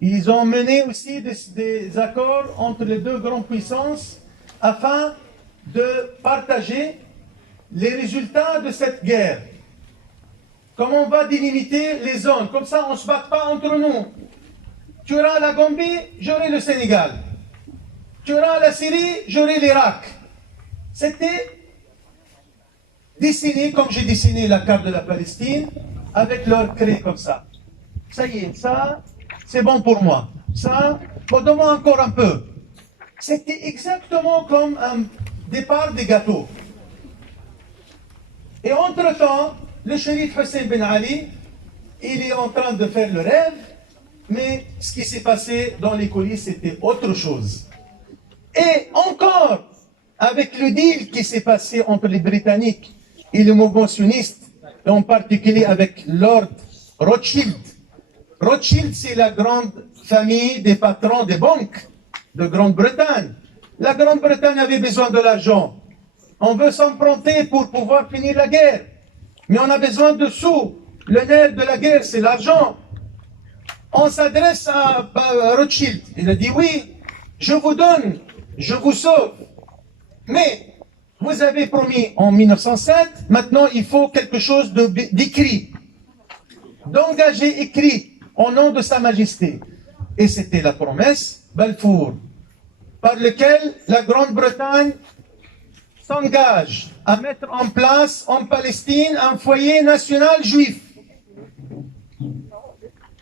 Ils ont mené aussi des accords entre les deux grandes puissances afin de partager les résultats de cette guerre. Comment on va délimiter les zones? Comme ça, on ne se bat pas entre nous. Tu auras la Gambie, j'aurai le Sénégal. Tu auras la Syrie, j'aurai l'Irak. C'était dessiné comme j'ai dessiné la carte de la Palestine, avec leur craie comme ça. Ça y est, ça, c'est bon pour moi. Ça, donne-moi encore un peu. C'était exactement comme un départ des gâteaux. Et entre-temps, le shérif Hussein Ben Ali, il est en train de faire le rêve, mais ce qui s'est passé dans les coulisses, c'était autre chose. Et encore, avec le deal qui s'est passé entre les Britanniques et le mouvement sioniste, en particulier avec Lord Rothschild. Rothschild, c'est la grande famille des patrons des banques de Grande-Bretagne. La Grande-Bretagne avait besoin de l'argent. On veut s'emprunter pour pouvoir finir la guerre. Mais on a besoin de sous. Le nerf de la guerre, c'est l'argent. On s'adresse à Rothschild. Il a dit oui, je vous donne, je vous sauve. Mais vous avez promis en 1907, maintenant il faut quelque chose d'écrit, d'engagé écrit au nom de Sa Majesté. Et c'était la promesse Balfour, par laquelle la Grande-Bretagne s'engage à mettre en place en Palestine un foyer national juif,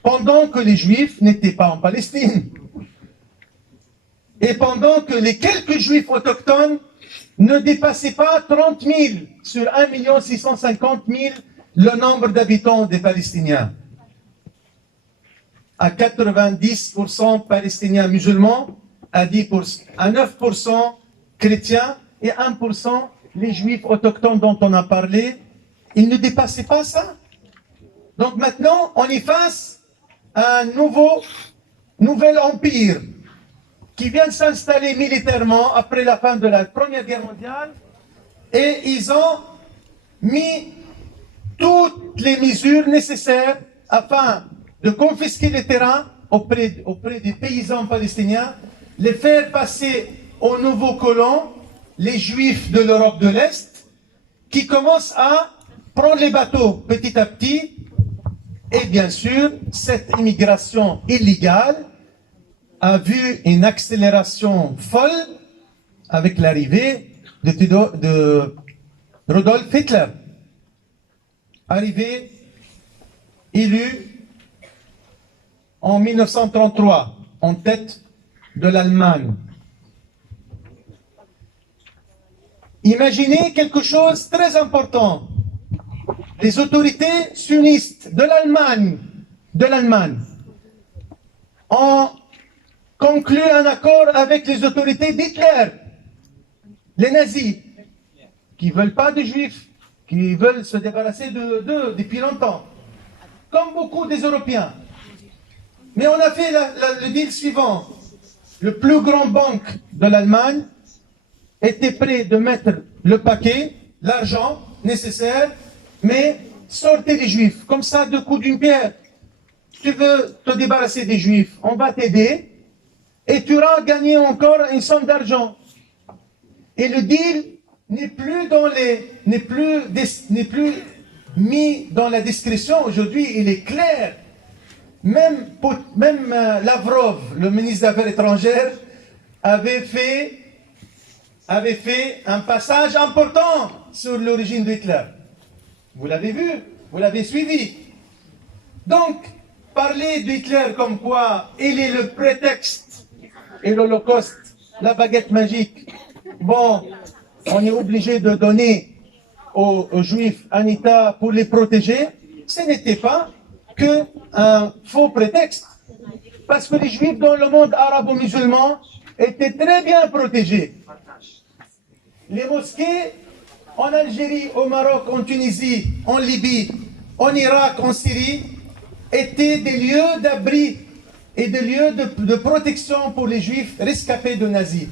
pendant que les Juifs n'étaient pas en Palestine, et pendant que les quelques Juifs autochtones ne dépassaient pas 30 000 sur 1 650 000 le nombre d'habitants des Palestiniens. À 90% Palestiniens musulmans, à 9% chrétiens et 1% les Juifs autochtones dont on a parlé, ils ne dépassaient pas ça. Donc maintenant, on est face à un nouvel empire qui vient de s'installer militairement après la fin de la Première Guerre mondiale, et ils ont mis toutes les mesures nécessaires afin de confisquer les terrains auprès des paysans palestiniens, les faire passer aux nouveaux colons, les Juifs de l'Europe de l'Est, qui commencent à prendre les bateaux petit à petit. Et bien sûr, cette immigration illégale a vu une accélération folle avec l'arrivée de Rudolf Hitler, arrivé, élu en 1933 en tête de l'Allemagne. Imaginez quelque chose de très important. Les autorités sionistes de l'Allemagne ont conclu un accord avec les autorités d'Hitler, les nazis, qui ne veulent pas de juifs, qui veulent se débarrasser d'eux depuis longtemps, comme beaucoup des Européens. Mais on a fait le deal suivant. Le plus grand banque de l'Allemagne était prêt de mettre le paquet, l'argent nécessaire, mais sortez les Juifs, comme ça, deux coups d'une pierre. Tu veux te débarrasser des Juifs, on va t'aider, et tu auras gagné encore une somme d'argent. Et le deal n'est plus mis dans la discrétion. Aujourd'hui, il est clair. Même Lavrov, le ministre des Affaires étrangères, avait fait un passage important sur l'origine d'Hitler. Vous l'avez vu, vous l'avez suivi. Donc, parler d'Hitler comme quoi il est le prétexte et l'Holocauste, la baguette magique, bon, on est obligé de donner aux Juifs un État pour les protéger, ce n'était pas qu'un faux prétexte. Parce que les Juifs dans le monde arabo-musulman étaient très bien protégés. Les mosquées en Algérie, au Maroc, en Tunisie, en Libye, en Irak, en Syrie, étaient des lieux d'abri et des lieux de protection pour les Juifs rescapés de nazis.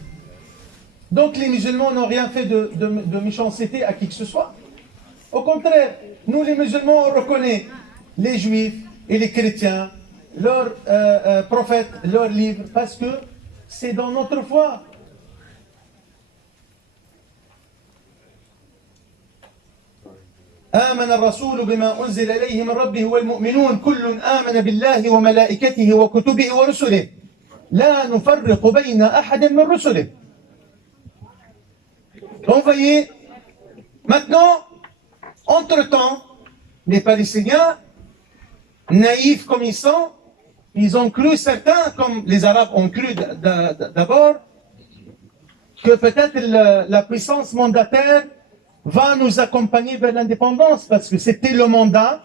Donc les musulmans n'ont rien fait de méchanceté à qui que ce soit. Au contraire, nous les musulmans, on reconnaît les Juifs et les chrétiens, leurs prophètes, leurs livres, parce que c'est dans notre foi. آمن الرسول بما أنزل إليه من ربه والمؤمنون كل آمن بالله وملائكته وكتبه ورسله لا نفرق بين أحد من رسله. Donc voyez, maintenant, entre-temps, les Palestiniens, naïfs comme ils sont, ils ont cru, certains, comme les Arabes ont cru d'abord, que peut-être la puissance mandataire va nous accompagner vers l'indépendance, parce que c'était le mandat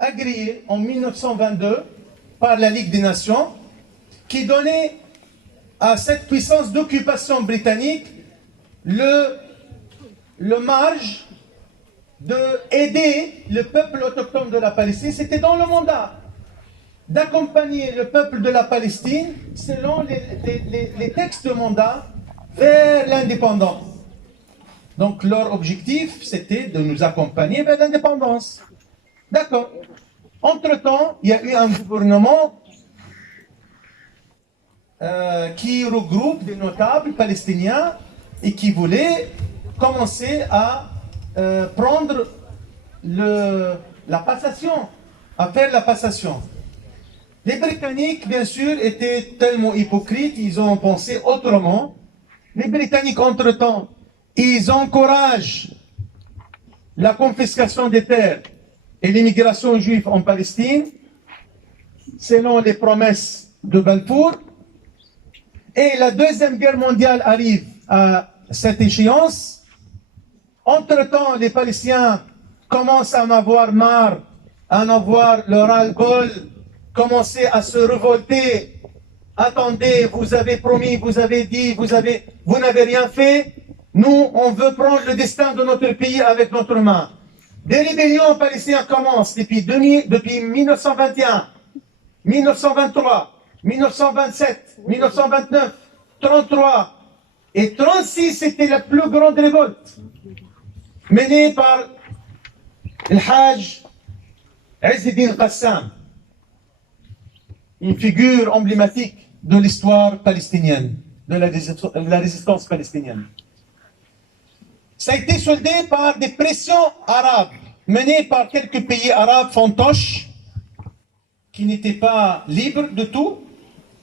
agréé en 1922 par la Ligue des Nations, qui donnait à cette puissance d'occupation britannique le marge d'aider le peuple autochtone de la Palestine. C'était dans le mandat d'accompagner le peuple de la Palestine selon les textes de mandat vers l'indépendance. Donc leur objectif, c'était de nous accompagner vers l'indépendance. D'accord. Entre-temps, il y a eu un gouvernement qui regroupe des notables palestiniens et qui voulait commencer à prendre la passation, à faire la passation. Les Britanniques, bien sûr, étaient tellement hypocrites, ils ont pensé autrement. Les Britanniques, entre-temps, ils encouragent la confiscation des terres et l'immigration juive en Palestine, selon les promesses de Balfour. Et la Deuxième Guerre mondiale arrive à cette échéance. Entre-temps, les Palestiniens commencent à en avoir marre, à en avoir le ras-le-bol, commencer à se révolter. Attendez, vous avez promis, vous avez dit, vous n'avez rien fait. Nous, on veut prendre le destin de notre pays avec notre main. Des rébellions palestiniennes commencent depuis 1921, 1923, 1927, 1929, 33 et 36, c'était la plus grande révolte menée par le Hajj Izz-Din Qassam, une figure emblématique de l'histoire palestinienne, de la résistance palestinienne. Ça a été soldé par des pressions arabes, menées par quelques pays arabes fantoches, qui n'étaient pas libres de tout,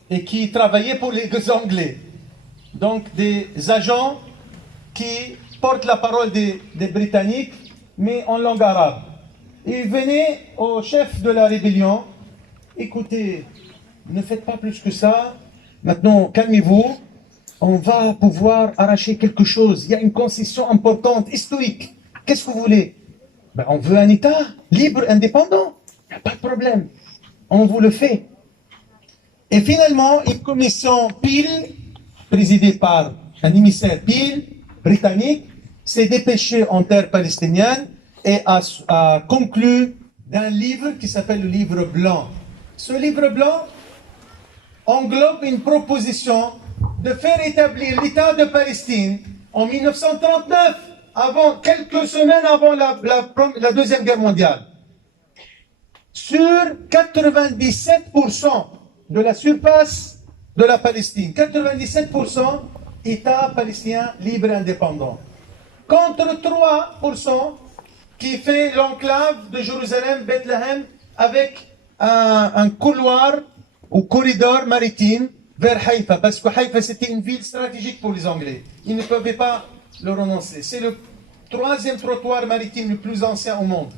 et qui travaillaient pour les Anglais. Donc des agents qui portent la parole des Britanniques, mais en langue arabe. Ils venaient au chef de la rébellion, écoutez, ne faites pas plus que ça, maintenant calmez-vous, on va pouvoir arracher quelque chose. Il y a une concession importante, historique. Qu'est-ce que vous voulez? Ben, on veut un État libre, indépendant. Il n'y a pas de problème. On vous le fait. Et finalement, une commission Peel, présidée par un émissaire Peel, britannique, s'est dépêchée en terre palestinienne et a conclu d'un livre qui s'appelle le livre blanc. Ce livre blanc englobe une proposition de faire établir l'État de Palestine en 1939, quelques semaines avant la Deuxième Guerre mondiale, sur 97% de la surface de la Palestine. 97% État palestinien libre et indépendant. Contre 3% qui fait l'enclave de Jérusalem, Bethléem, avec un couloir ou corridor maritime vers Haïfa, parce que Haïfa c'était une ville stratégique pour les Anglais. Ils ne pouvaient pas le renoncer. C'est le troisième trottoir maritime le plus ancien au monde.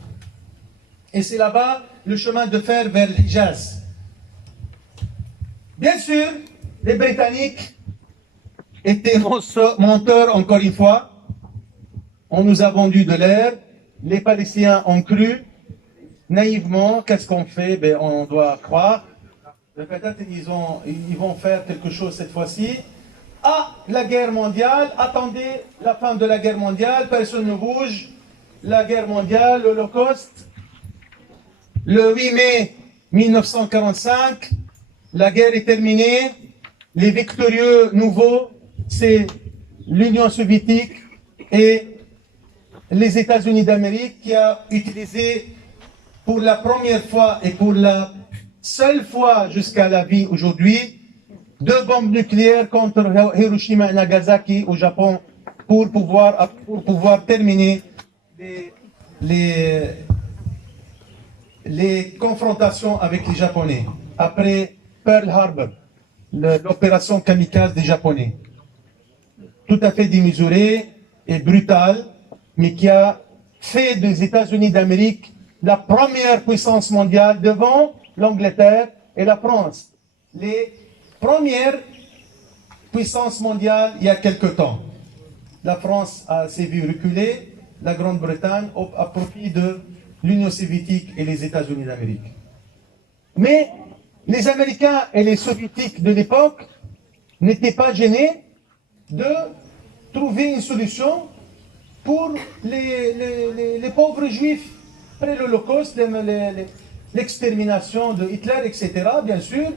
Et c'est là-bas le chemin de fer vers Hijaz. Bien sûr, les Britanniques étaient menteurs encore une fois. On nous a vendu de l'air. Les Palestiniens ont cru naïvement. Qu'est-ce qu'on fait? Ben, on doit croire. Peut-être ils vont faire quelque chose cette fois-ci. Ah, la guerre mondiale, attendez la fin de la guerre mondiale, personne ne bouge. La guerre mondiale, l'Holocauste. Le 8 mai 1945, la guerre est terminée. Les victorieux nouveaux, c'est l'Union soviétique et les États-Unis d'Amérique qui a utilisé pour la première fois et pour la seule fois jusqu'à la vie aujourd'hui 2 bombes nucléaires contre Hiroshima et Nagasaki au Japon pour pouvoir terminer les confrontations avec les Japonais après Pearl Harbor, l'opération kamikaze des Japonais. Tout à fait démesurée et brutale, mais qui a fait des États-Unis d'Amérique la première puissance mondiale devant l'Angleterre et la France. Les premières puissances mondiales il y a quelque temps. La France s'est vue reculer, la Grande-Bretagne à profit de l'Union soviétique et les États-Unis d'Amérique. Mais les Américains et les Soviétiques de l'époque n'étaient pas gênés de trouver une solution pour les pauvres Juifs après l'Holocauste, l'extermination de Hitler, etc. Bien sûr,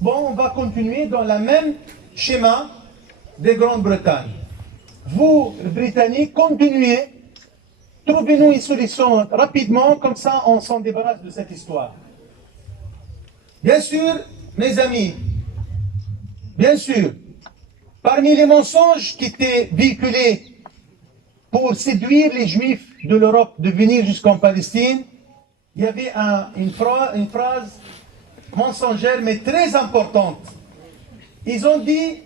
bon, on va continuer dans le même schéma des Grande-Bretagne. Vous, Britanniques, continuez, trouvez-nous une solution rapidement, comme ça on s'en débarrasse de cette histoire. Bien sûr, mes amis, bien sûr, parmi les mensonges qui étaient véhiculés pour séduire les Juifs de l'Europe de venir jusqu'en Palestine, il y avait une phrase mensongère mais très importante. Ils ont dit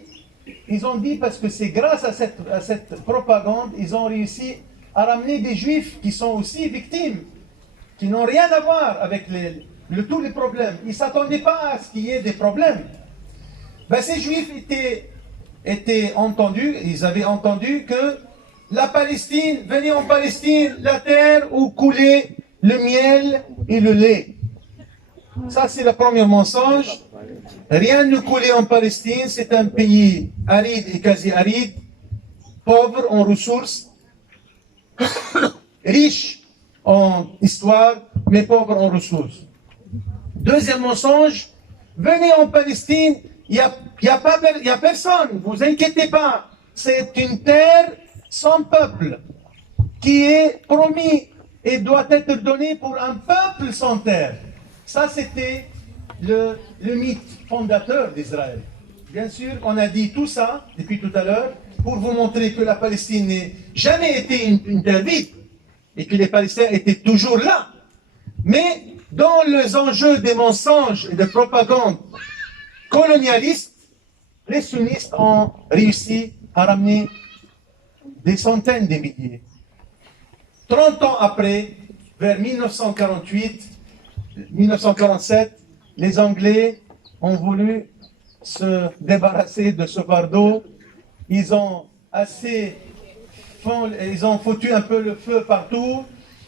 parce que c'est grâce à cette propagande, ils ont réussi à ramener des Juifs qui sont aussi victimes, qui n'ont rien à voir avec tous les problèmes. Ils ne s'attendaient pas à ce qu'il y ait des problèmes. Ben, ces Juifs étaient entendus, ils avaient entendu que la Palestine, venez en Palestine, la terre où coulait le miel et le lait. Ça, c'est le premier mensonge. Rien ne coulait en Palestine, c'est un pays aride et quasi aride, pauvre en ressources, riche en histoire, mais pauvre en ressources. Deuxième mensonge, venez en Palestine, il n'y a personne, ne vous inquiétez pas. C'est une terre sans peuple, qui est promis et doit être donné pour un peuple sans terre. Ça, c'était le mythe fondateur d'Israël. Bien sûr, on a dit tout ça depuis tout à l'heure pour vous montrer que la Palestine n'a jamais été une terre vide et que les Palestiniens étaient toujours là. Mais dans les enjeux des mensonges et de propagande colonialiste, les sunnistes ont réussi à ramener des centaines de milliers. 30 ans après, vers 1947, les Anglais ont voulu se débarrasser de ce fardeau. Ils ont foutu un peu le feu partout.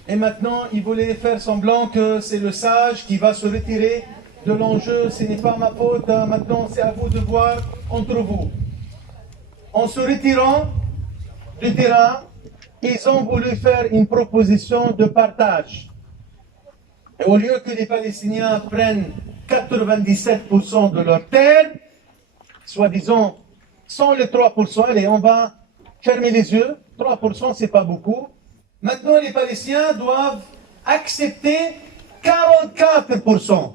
Et maintenant, ils voulaient faire semblant que c'est le sage qui va se retirer de l'enjeu. Ce n'est pas ma faute. Maintenant, c'est à vous de voir entre vous. En se retirant du terrain, ils ont voulu faire une proposition de partage. Et au lieu que les Palestiniens prennent 97% de leur terre, soi-disant, sans les 3%, allez, on va fermer les yeux, 3% c'est pas beaucoup. Maintenant, les Palestiniens doivent accepter 44%.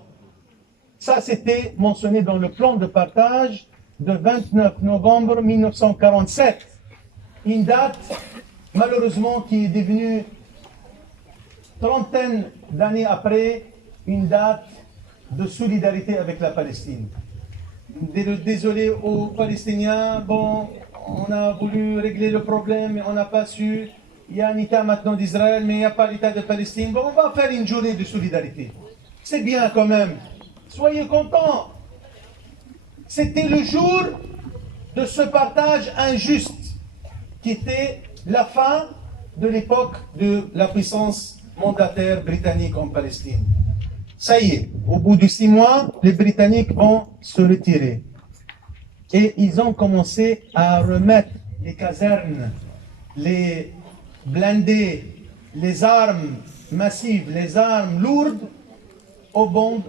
Ça, c'était mentionné dans le plan de partage de 29 novembre 1947. Une date, malheureusement, qui est devenue trentaine d'années après, une date de solidarité avec la Palestine. Désolé aux Palestiniens, bon, on a voulu régler le problème, mais on n'a pas su. Il y a un État maintenant d'Israël, mais il n'y a pas l'État de Palestine. Bon, on va faire une journée de solidarité. C'est bien quand même. Soyez contents. C'était le jour de ce partage injuste qui était la fin de l'époque de la puissance mandataire britannique en Palestine. Ça y est, au bout de 6 mois, les Britanniques vont se retirer. Et ils ont commencé à remettre les casernes, les blindés, les armes massives, les armes lourdes aux bombes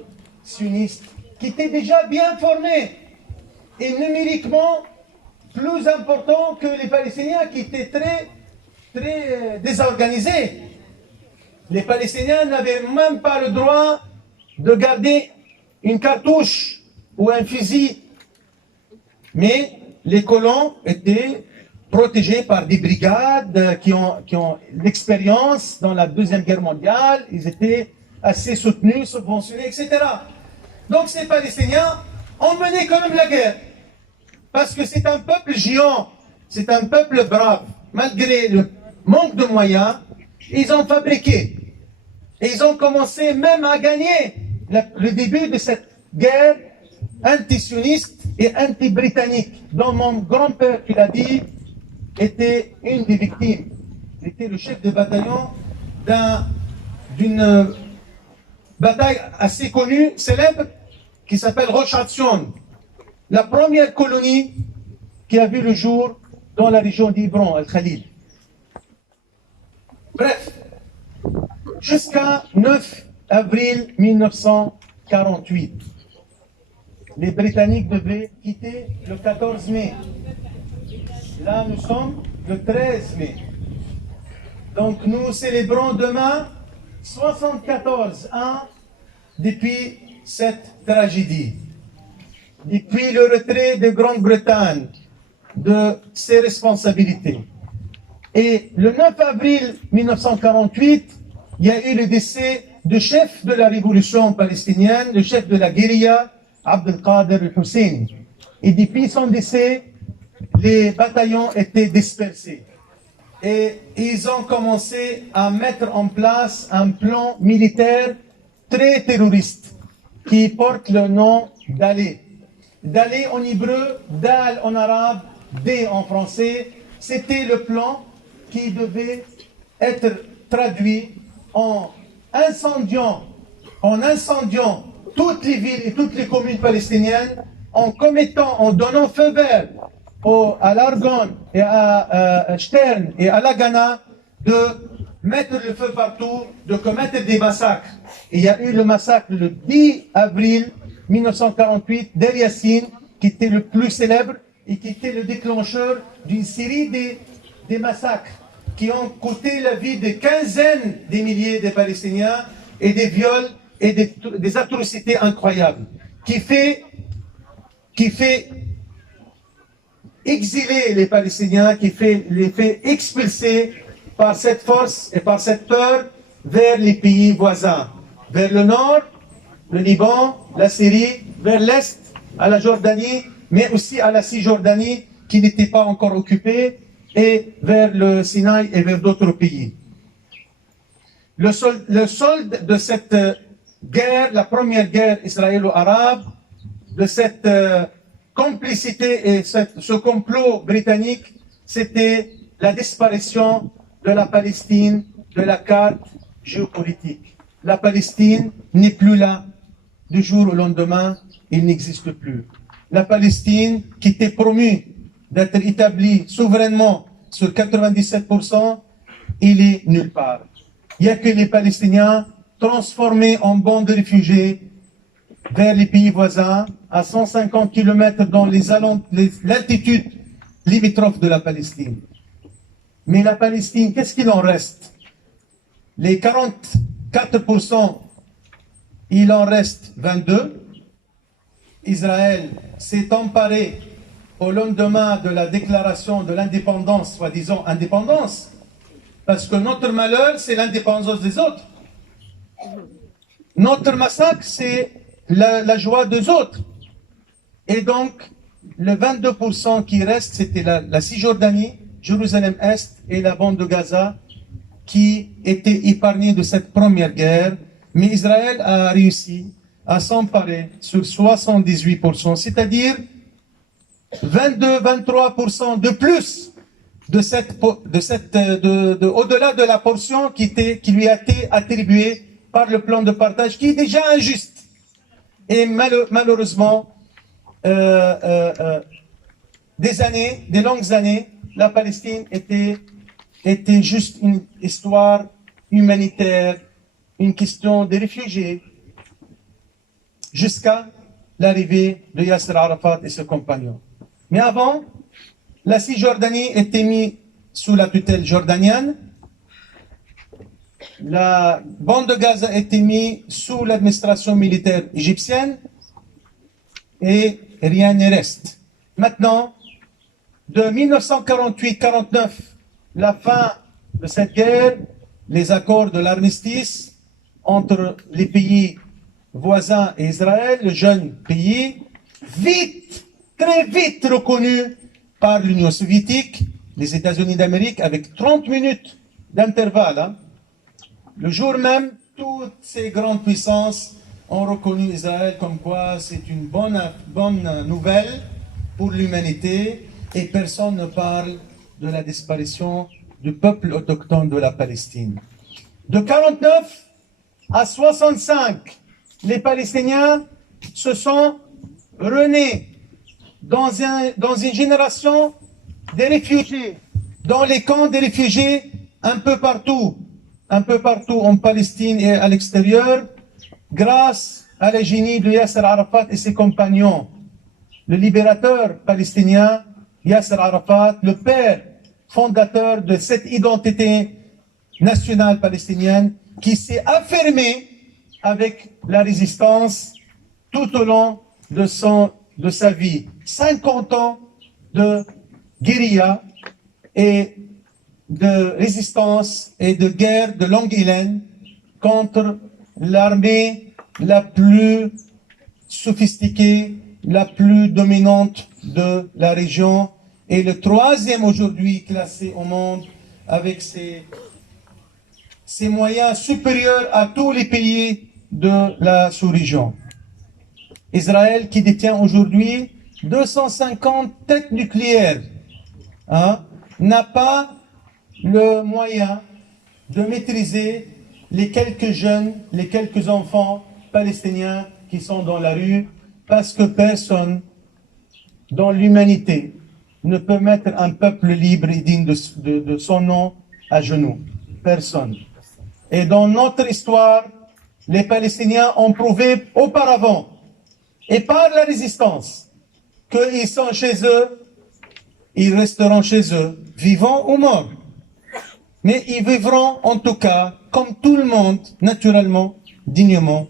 sionistes qui étaient déjà bien formées et numériquement plus importants que les Palestiniens qui étaient très désorganisés. Les Palestiniens n'avaient même pas le droit de garder une cartouche ou un fusil. Mais les colons étaient protégés par des brigades qui ont l'expérience dans la Deuxième Guerre mondiale. Ils étaient assez soutenus, subventionnés, etc. Donc ces Palestiniens ont mené quand même la guerre. Parce que c'est un peuple géant, c'est un peuple brave. Malgré le manque de moyens, ils ont fabriqué. Et ils ont commencé même à gagner le début de cette guerre anti-sioniste et anti-britannique, dont mon grand-père, qui l'a dit, était une des victimes. Il était le chef de bataillon d'une bataille assez connue, célèbre, qui s'appelle Rosh Hatzion, la première colonie qui a vu le jour dans la région d'Hébron, Al-Khalil. Bref, jusqu'à 9 avril 1948, les Britanniques devaient quitter le 14 mai. Là, nous sommes le 13 mai. Donc, nous célébrons demain 74 ans depuis cette tragédie. Depuis le retrait de Grande-Bretagne de ses responsabilités. Et le 9 avril 1948, il y a eu le décès du chef de la révolution palestinienne, le chef de la guérilla, Abdelkader el-Hussein. Et depuis son décès, les bataillons étaient dispersés. Et ils ont commencé à mettre en place un plan militaire très terroriste qui porte le nom d'Alé. D'Alé en hébreu, Dal en arabe, D en français. C'était le plan qui devait être traduit en incendiant toutes les villes et toutes les communes palestiniennes, en donnant feu vert à l'Argonne et à Stern et à Lagana de mettre le feu partout, de commettre des massacres. Et il y a eu le massacre le 10 avril 1948 d'El Yassine, qui était le plus célèbre et qui était le déclencheur d'une série des massacres qui ont coûté la vie de quinzaines de milliers de Palestiniens et des viols et des atrocités incroyables, qui fait exiler les Palestiniens, qui les fait expulser par cette force et par cette peur vers les pays voisins, vers le nord, le Liban, la Syrie, vers l'est, à la Jordanie, mais aussi à la Cisjordanie, qui n'était pas encore occupée, et vers le Sinaï et vers d'autres pays. Le solde de cette guerre, la première guerre israélo-arabe, de cette complicité et ce complot britannique, c'était la disparition de la Palestine de la carte géopolitique. La Palestine n'est plus là. Du jour au lendemain, il n'existe plus. La Palestine, qui était promue d'être établie souverainement sur 97%, il est nulle part. Il n'y a que les Palestiniens transformés en bandes de réfugiés vers les pays voisins, à 150 km dans l'altitude limitrophe de la Palestine. Mais la Palestine, qu'est-ce qu'il en reste? Les 44%, il en reste 22. Israël s'est emparé au lendemain de la déclaration de l'indépendance, soi-disant indépendance, parce que notre malheur, c'est l'indépendance des autres. Notre massacre, c'est la joie des autres. Et donc, le 22% qui reste, c'était la Cisjordanie, Jérusalem-Est et la bande de Gaza qui étaient épargnés de cette première guerre. Mais Israël a réussi à s'emparer sur 78%, c'est-à-dire 22-23% de plus au-delà de la portion qui lui a été attribuée par le plan de partage, qui est déjà injuste. Et malheureusement, des longues années, la Palestine était juste une histoire humanitaire, une question des réfugiés, jusqu'à l'arrivée de Yasser Arafat et ses compagnons. Mais avant, la Cisjordanie était mise sous la tutelle jordanienne, la bande de Gaza était mise sous l'administration militaire égyptienne, et rien ne reste. Maintenant, de 1948-49, la fin de cette guerre, les accords de l'armistice entre les pays voisins et Israël, le jeune pays, très vite reconnu par l'Union soviétique, les États-Unis d'Amérique, avec 30 minutes d'intervalle. Hein. Le jour même, toutes ces grandes puissances ont reconnu Israël comme quoi c'est une bonne nouvelle pour l'humanité, et personne ne parle de la disparition du peuple autochtone de la Palestine. De 49 à 65, les Palestiniens se sont renés dans une génération des réfugiés, dans les camps des réfugiés un peu partout en Palestine et à l'extérieur, grâce à la génie de Yasser Arafat et ses compagnons. Le libérateur palestinien, Yasser Arafat, le père fondateur de cette identité nationale palestinienne, qui s'est affirmé avec la résistance tout au long de sa vie. 50 ans de guérilla et de résistance et de guerre de longue haleine contre l'armée la plus sophistiquée, la plus dominante de la région, et le troisième aujourd'hui classé au monde avec ses moyens supérieurs à tous les pays de la sous-région. Israël qui détient aujourd'hui 250 têtes nucléaires, hein, n'a pas le moyen de maîtriser les quelques jeunes, les quelques enfants palestiniens qui sont dans la rue, parce que personne dans l'humanité ne peut mettre un peuple libre et digne de son nom à genoux. Personne. Et dans notre histoire, les Palestiniens ont prouvé auparavant, et par la résistance, qu'ils sont chez eux, ils resteront chez eux, vivants ou morts. Mais ils vivront en tout cas, comme tout le monde, naturellement, dignement.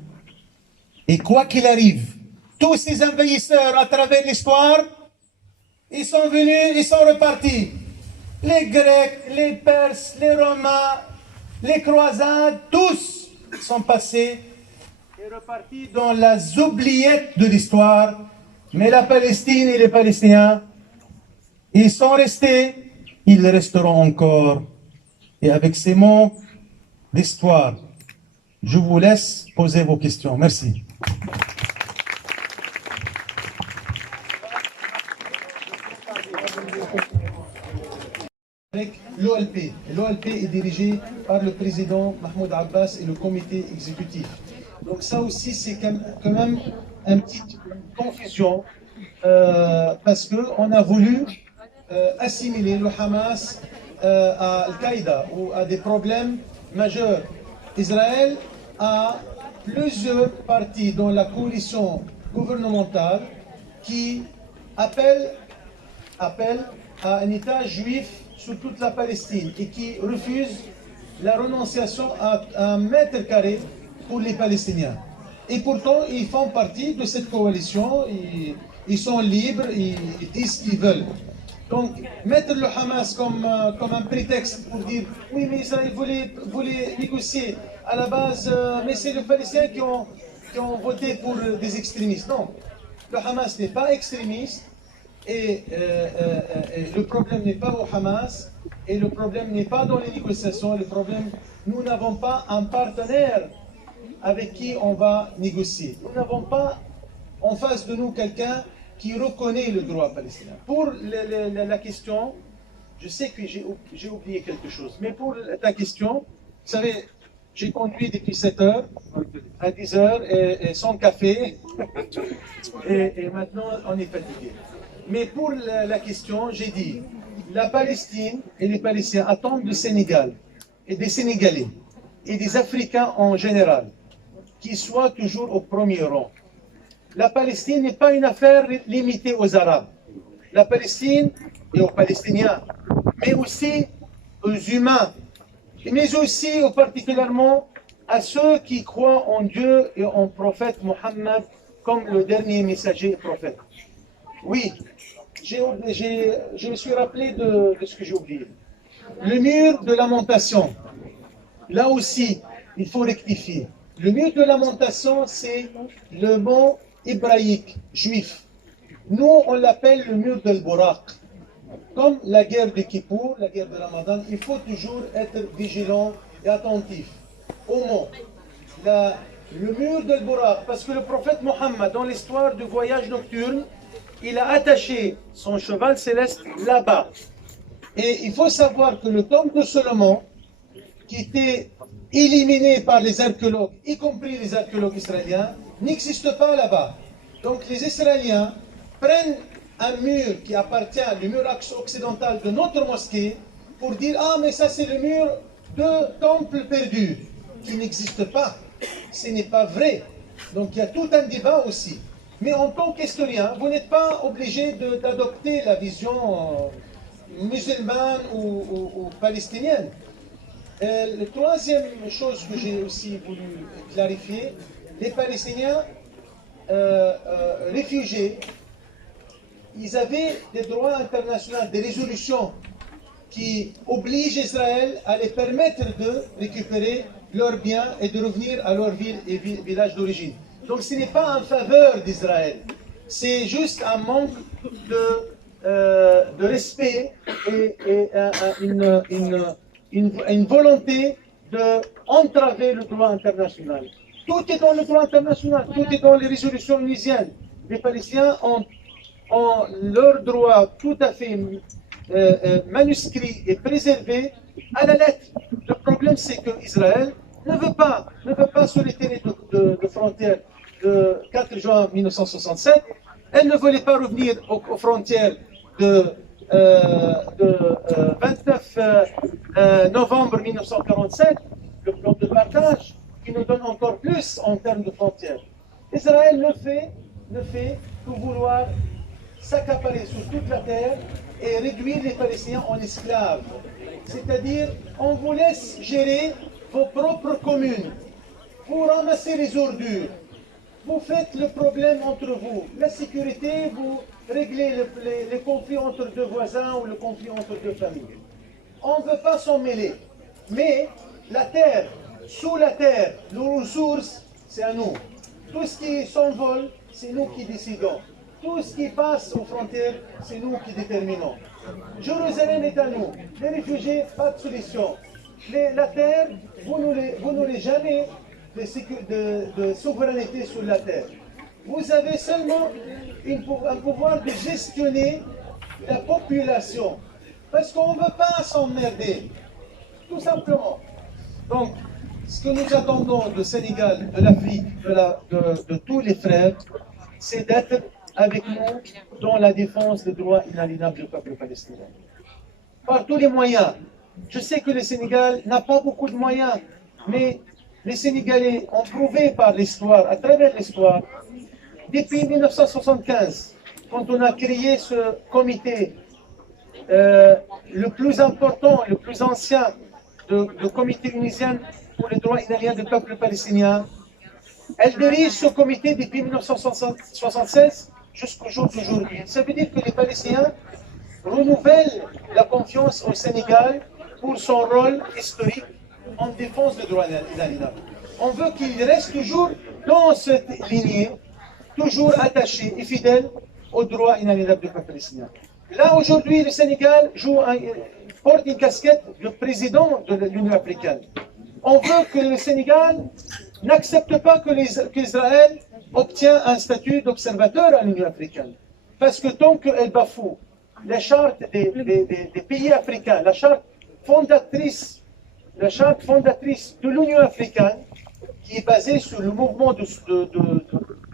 Et quoi qu'il arrive, tous ces envahisseurs à travers l'histoire, ils sont venus, ils sont repartis. Les Grecs, les Perses, les Romains, les croisades, tous sont passés et repartis dans les oubliettes de l'histoire. Mais la Palestine et les Palestiniens, ils sont restés, ils resteront encore. Et avec ces mots d'histoire, je vous laisse poser vos questions. Merci. Avec l'OLP. L'OLP est dirigé par le président Mahmoud Abbas et le comité exécutif. Donc ça aussi, c'est quand même une petite confusion parce qu'on a voulu assimiler le Hamas à Al-Qaïda ou à des problèmes majeurs. Israël a plusieurs partis dans la coalition gouvernementale qui appellent à un État juif sur toute la Palestine et qui refusent la renonciation à 1 mètre carré pour les Palestiniens. Et pourtant, ils font partie de cette coalition, ils sont libres, ils disent ce qu'ils veulent. Donc, mettre le Hamas comme un prétexte pour dire « Oui, mais Israël voulait négocier à la base, mais c'est les Palestiniens qui qui ont voté pour des extrémistes. Non, le Hamas n'est pas extrémiste et le problème n'est pas au Hamas et le problème n'est pas dans les négociations. Le problème, nous n'avons pas un partenaire avec qui on va négocier. Nous n'avons pas en face de nous quelqu'un qui reconnaît le droit palestinien. Pour la question, je sais que j'ai oublié quelque chose, mais pour ta question, vous savez, j'ai conduit depuis 7 heures à 10 heures et sans café, et maintenant on est fatigué. Mais pour la question, j'ai dit, la Palestine et les Palestiniens attendent du Sénégal et des Sénégalais et des Africains en général qu'ils soient toujours au premier rang. La Palestine n'est pas une affaire limitée aux Arabes. La Palestine et aux Palestiniens, mais aussi aux humains, mais aussi particulièrement à ceux qui croient en Dieu et en prophète Mohammed comme le dernier messager et prophète. Oui, je me suis rappelé de ce que j'ai oublié. Le mur de lamentation, là aussi, il faut rectifier. Le mur de lamentation, c'est le mot hébraïque, juif. Nous, on l'appelle le mur de l'Buraq. Comme la guerre de Kippour, la guerre de Ramadan, il faut toujours être vigilant et attentif au mot. Le mur de l'Buraq, parce que le prophète Mohammed, dans l'histoire du voyage nocturne, il a attaché son cheval céleste là-bas. Et il faut savoir que le tombe de Salomon, qui était éliminé par les archéologues, y compris les archéologues israéliens, n'existe pas là-bas. Donc les Israéliens prennent un mur qui appartient, le mur occidental de notre mosquée, pour dire « Ah, mais ça c'est le mur de temple perdu », qui n'existe pas. Ce n'est pas vrai. Donc il y a tout un débat aussi. Mais en tant qu'historien, vous n'êtes pas obligé d'adopter la vision musulmane ou palestinienne. La troisième chose que j'ai aussi voulu clarifier, les Palestiniens réfugiés, ils avaient des droits internationaux, des résolutions qui obligent Israël à les permettre de récupérer leurs biens et de revenir à leur ville et village d'origine. Donc ce n'est pas en faveur d'Israël, c'est juste un manque de respect et une volonté d'entraver le droit international. Tout est dans le droit international, tout est dans les résolutions onusiennes. Les Palestiniens ont leur droit tout à fait manuscrit et préservé à la lettre. Le problème, c'est qu'Israël ne veut pas se retirer de frontières de 4 juin 1967. Elle ne voulait pas revenir aux frontières de 29 novembre 1947, le plan de partage, qui nous donne encore plus en termes de frontières. Israël ne fait que vouloir s'accaparer sur toute la terre et réduire les Palestiniens en esclaves. C'est-à-dire, on vous laisse gérer vos propres communes. Vous ramassez les ordures. Vous faites le problème entre vous. La sécurité, vous réglez les conflits entre deux voisins ou le conflit entre deux familles. On ne veut pas s'en mêler. Mais la terre, sous la terre, nos ressources, c'est à nous. Tout ce qui s'envole, c'est nous qui décidons. Tout ce qui passe aux frontières, c'est nous qui déterminons. Jérusalem est à nous. Les réfugiés, pas de solution. La terre, vous n'aurez jamais de souveraineté sur la terre. Vous avez seulement un pouvoir de gestionner la population. Parce qu'on ne veut pas s'emmerder. Tout simplement. Donc, ce que nous attendons du Sénégal, de l'Afrique, de tous les frères, c'est d'être avec nous dans la défense des droits inaliénables du peuple palestinien. Par tous les moyens. Je sais que le Sénégal n'a pas beaucoup de moyens, mais les Sénégalais ont prouvé par l'histoire, à travers l'histoire, depuis 1975, quand on a créé ce comité, le plus important, le plus ancien, le comité onusien pour les droits inaliénables du peuple palestinien. Elle dirige ce comité depuis 1976 jusqu'au jour d'aujourd'hui. Ça veut dire que les Palestiniens renouvellent la confiance au Sénégal pour son rôle historique en défense des droits inaliénables. On veut qu'il reste toujours dans cette lignée, toujours attaché et fidèle aux droits inaliénables du peuple palestinien. Là, aujourd'hui, le Sénégal porte une casquette de président de l'Union africaine. On veut que le Sénégal n'accepte pas qu'Israël obtient un statut d'observateur à l'Union africaine. Parce que tant qu'elle bafoue la charte des pays africains, la charte fondatrice de l'Union africaine, qui est basée sur le mouvement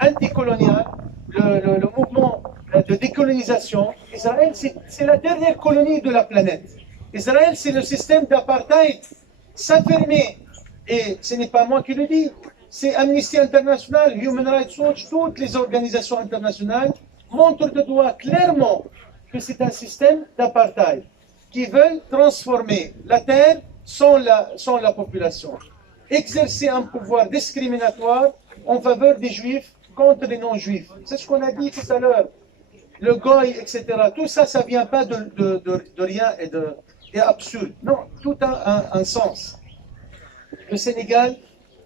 anticolonial, le mouvement de décolonisation. Israël, c'est la dernière colonie de la planète. Israël, c'est le système d'apartheid s'affirmer. Et ce n'est pas moi qui le dis, c'est Amnesty International, Human Rights Watch, toutes les organisations internationales montrent de doigt clairement que c'est un système d'apartheid qui veulent transformer la terre sans la population, exercer un pouvoir discriminatoire en faveur des juifs contre les non-juifs. C'est ce qu'on a dit tout à l'heure. Le goy, etc. Tout ça, ça ne vient pas de rien et absurde. Non, tout a un sens. Le Sénégal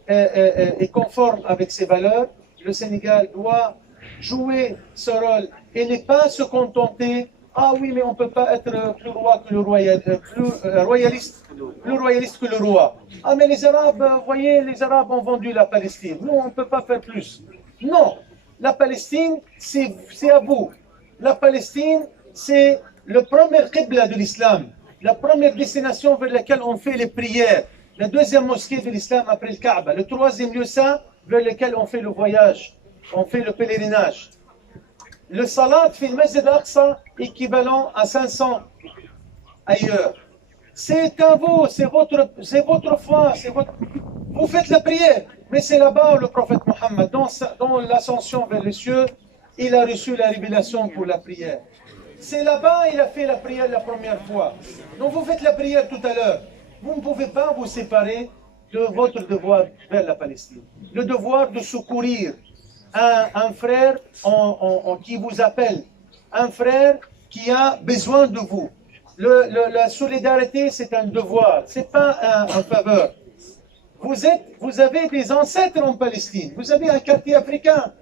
est conforme avec ses valeurs. Le Sénégal doit jouer ce rôle et ne pas se contenter. Ah oui, mais on ne peut pas être plus royaliste que le roi. Ah, mais les Arabes, vous voyez, les Arabes ont vendu la Palestine. Nous, on ne peut pas faire plus. Non, la Palestine, c'est à vous. La Palestine, c'est le premier qibla de l'islam, la première destination vers laquelle on fait les prières, la deuxième mosquée de l'islam après le Kaaba, le troisième lieu saint vers lequel on fait le voyage, on fait le pèlerinage. Le salat fait le Masjid al-Aqsa équivalent à 500 ailleurs. C'est à vous, c'est votre foi, vous faites la prière. Mais c'est là-bas où le prophète Mohammed, dans l'ascension vers les cieux, il a reçu la révélation pour la prière. C'est là-bas il a fait la prière la première fois. Donc vous faites la prière tout à l'heure. Vous ne pouvez pas vous séparer de votre devoir vers la Palestine. Le devoir de secourir un frère qui vous appelle, un frère qui a besoin de vous. La solidarité, c'est un devoir, ce n'est pas un faveur. Vous avez des ancêtres en Palestine, vous avez un quartier africain,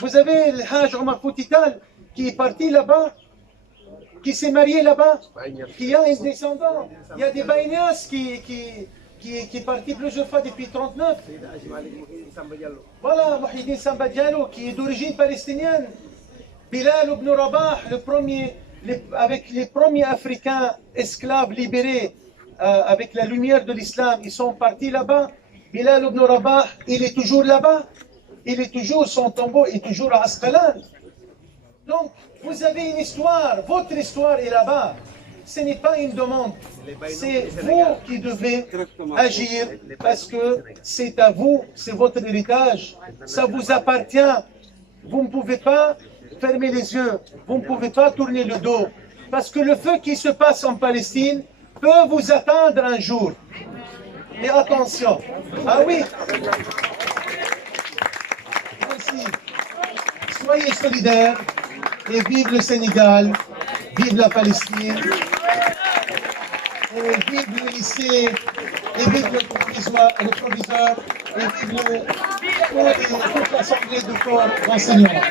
vous avez le Hajj Omar Foutital qui est parti là-bas, qui s'est marié là-bas, qui a un descendant. Il y a des Baïnias qui est parti plusieurs fois depuis 1939. Voilà, Mouhidine Samba Diallo, qui est d'origine palestinienne. Bilal ibn Rabah, avec les premiers Africains esclaves libérés avec la lumière de l'islam, ils sont partis là-bas. Bilal ibn Rabah, il est toujours là-bas. Il est toujours, son tombeau est toujours à Asqalan. Donc, vous avez une histoire, votre histoire est là-bas. Ce n'est pas une demande, c'est vous qui devez agir parce que c'est à vous, c'est votre héritage, ça vous appartient. Vous ne pouvez pas fermer les yeux, vous ne pouvez pas tourner le dos parce que le feu qui se passe en Palestine peut vous atteindre un jour. Et attention, ah oui, merci. Soyez solidaires et vive le Sénégal, vive la Palestine, et vive le lycée, et vive le proviseur, et vive toute l'assemblée de corps d'enseignants.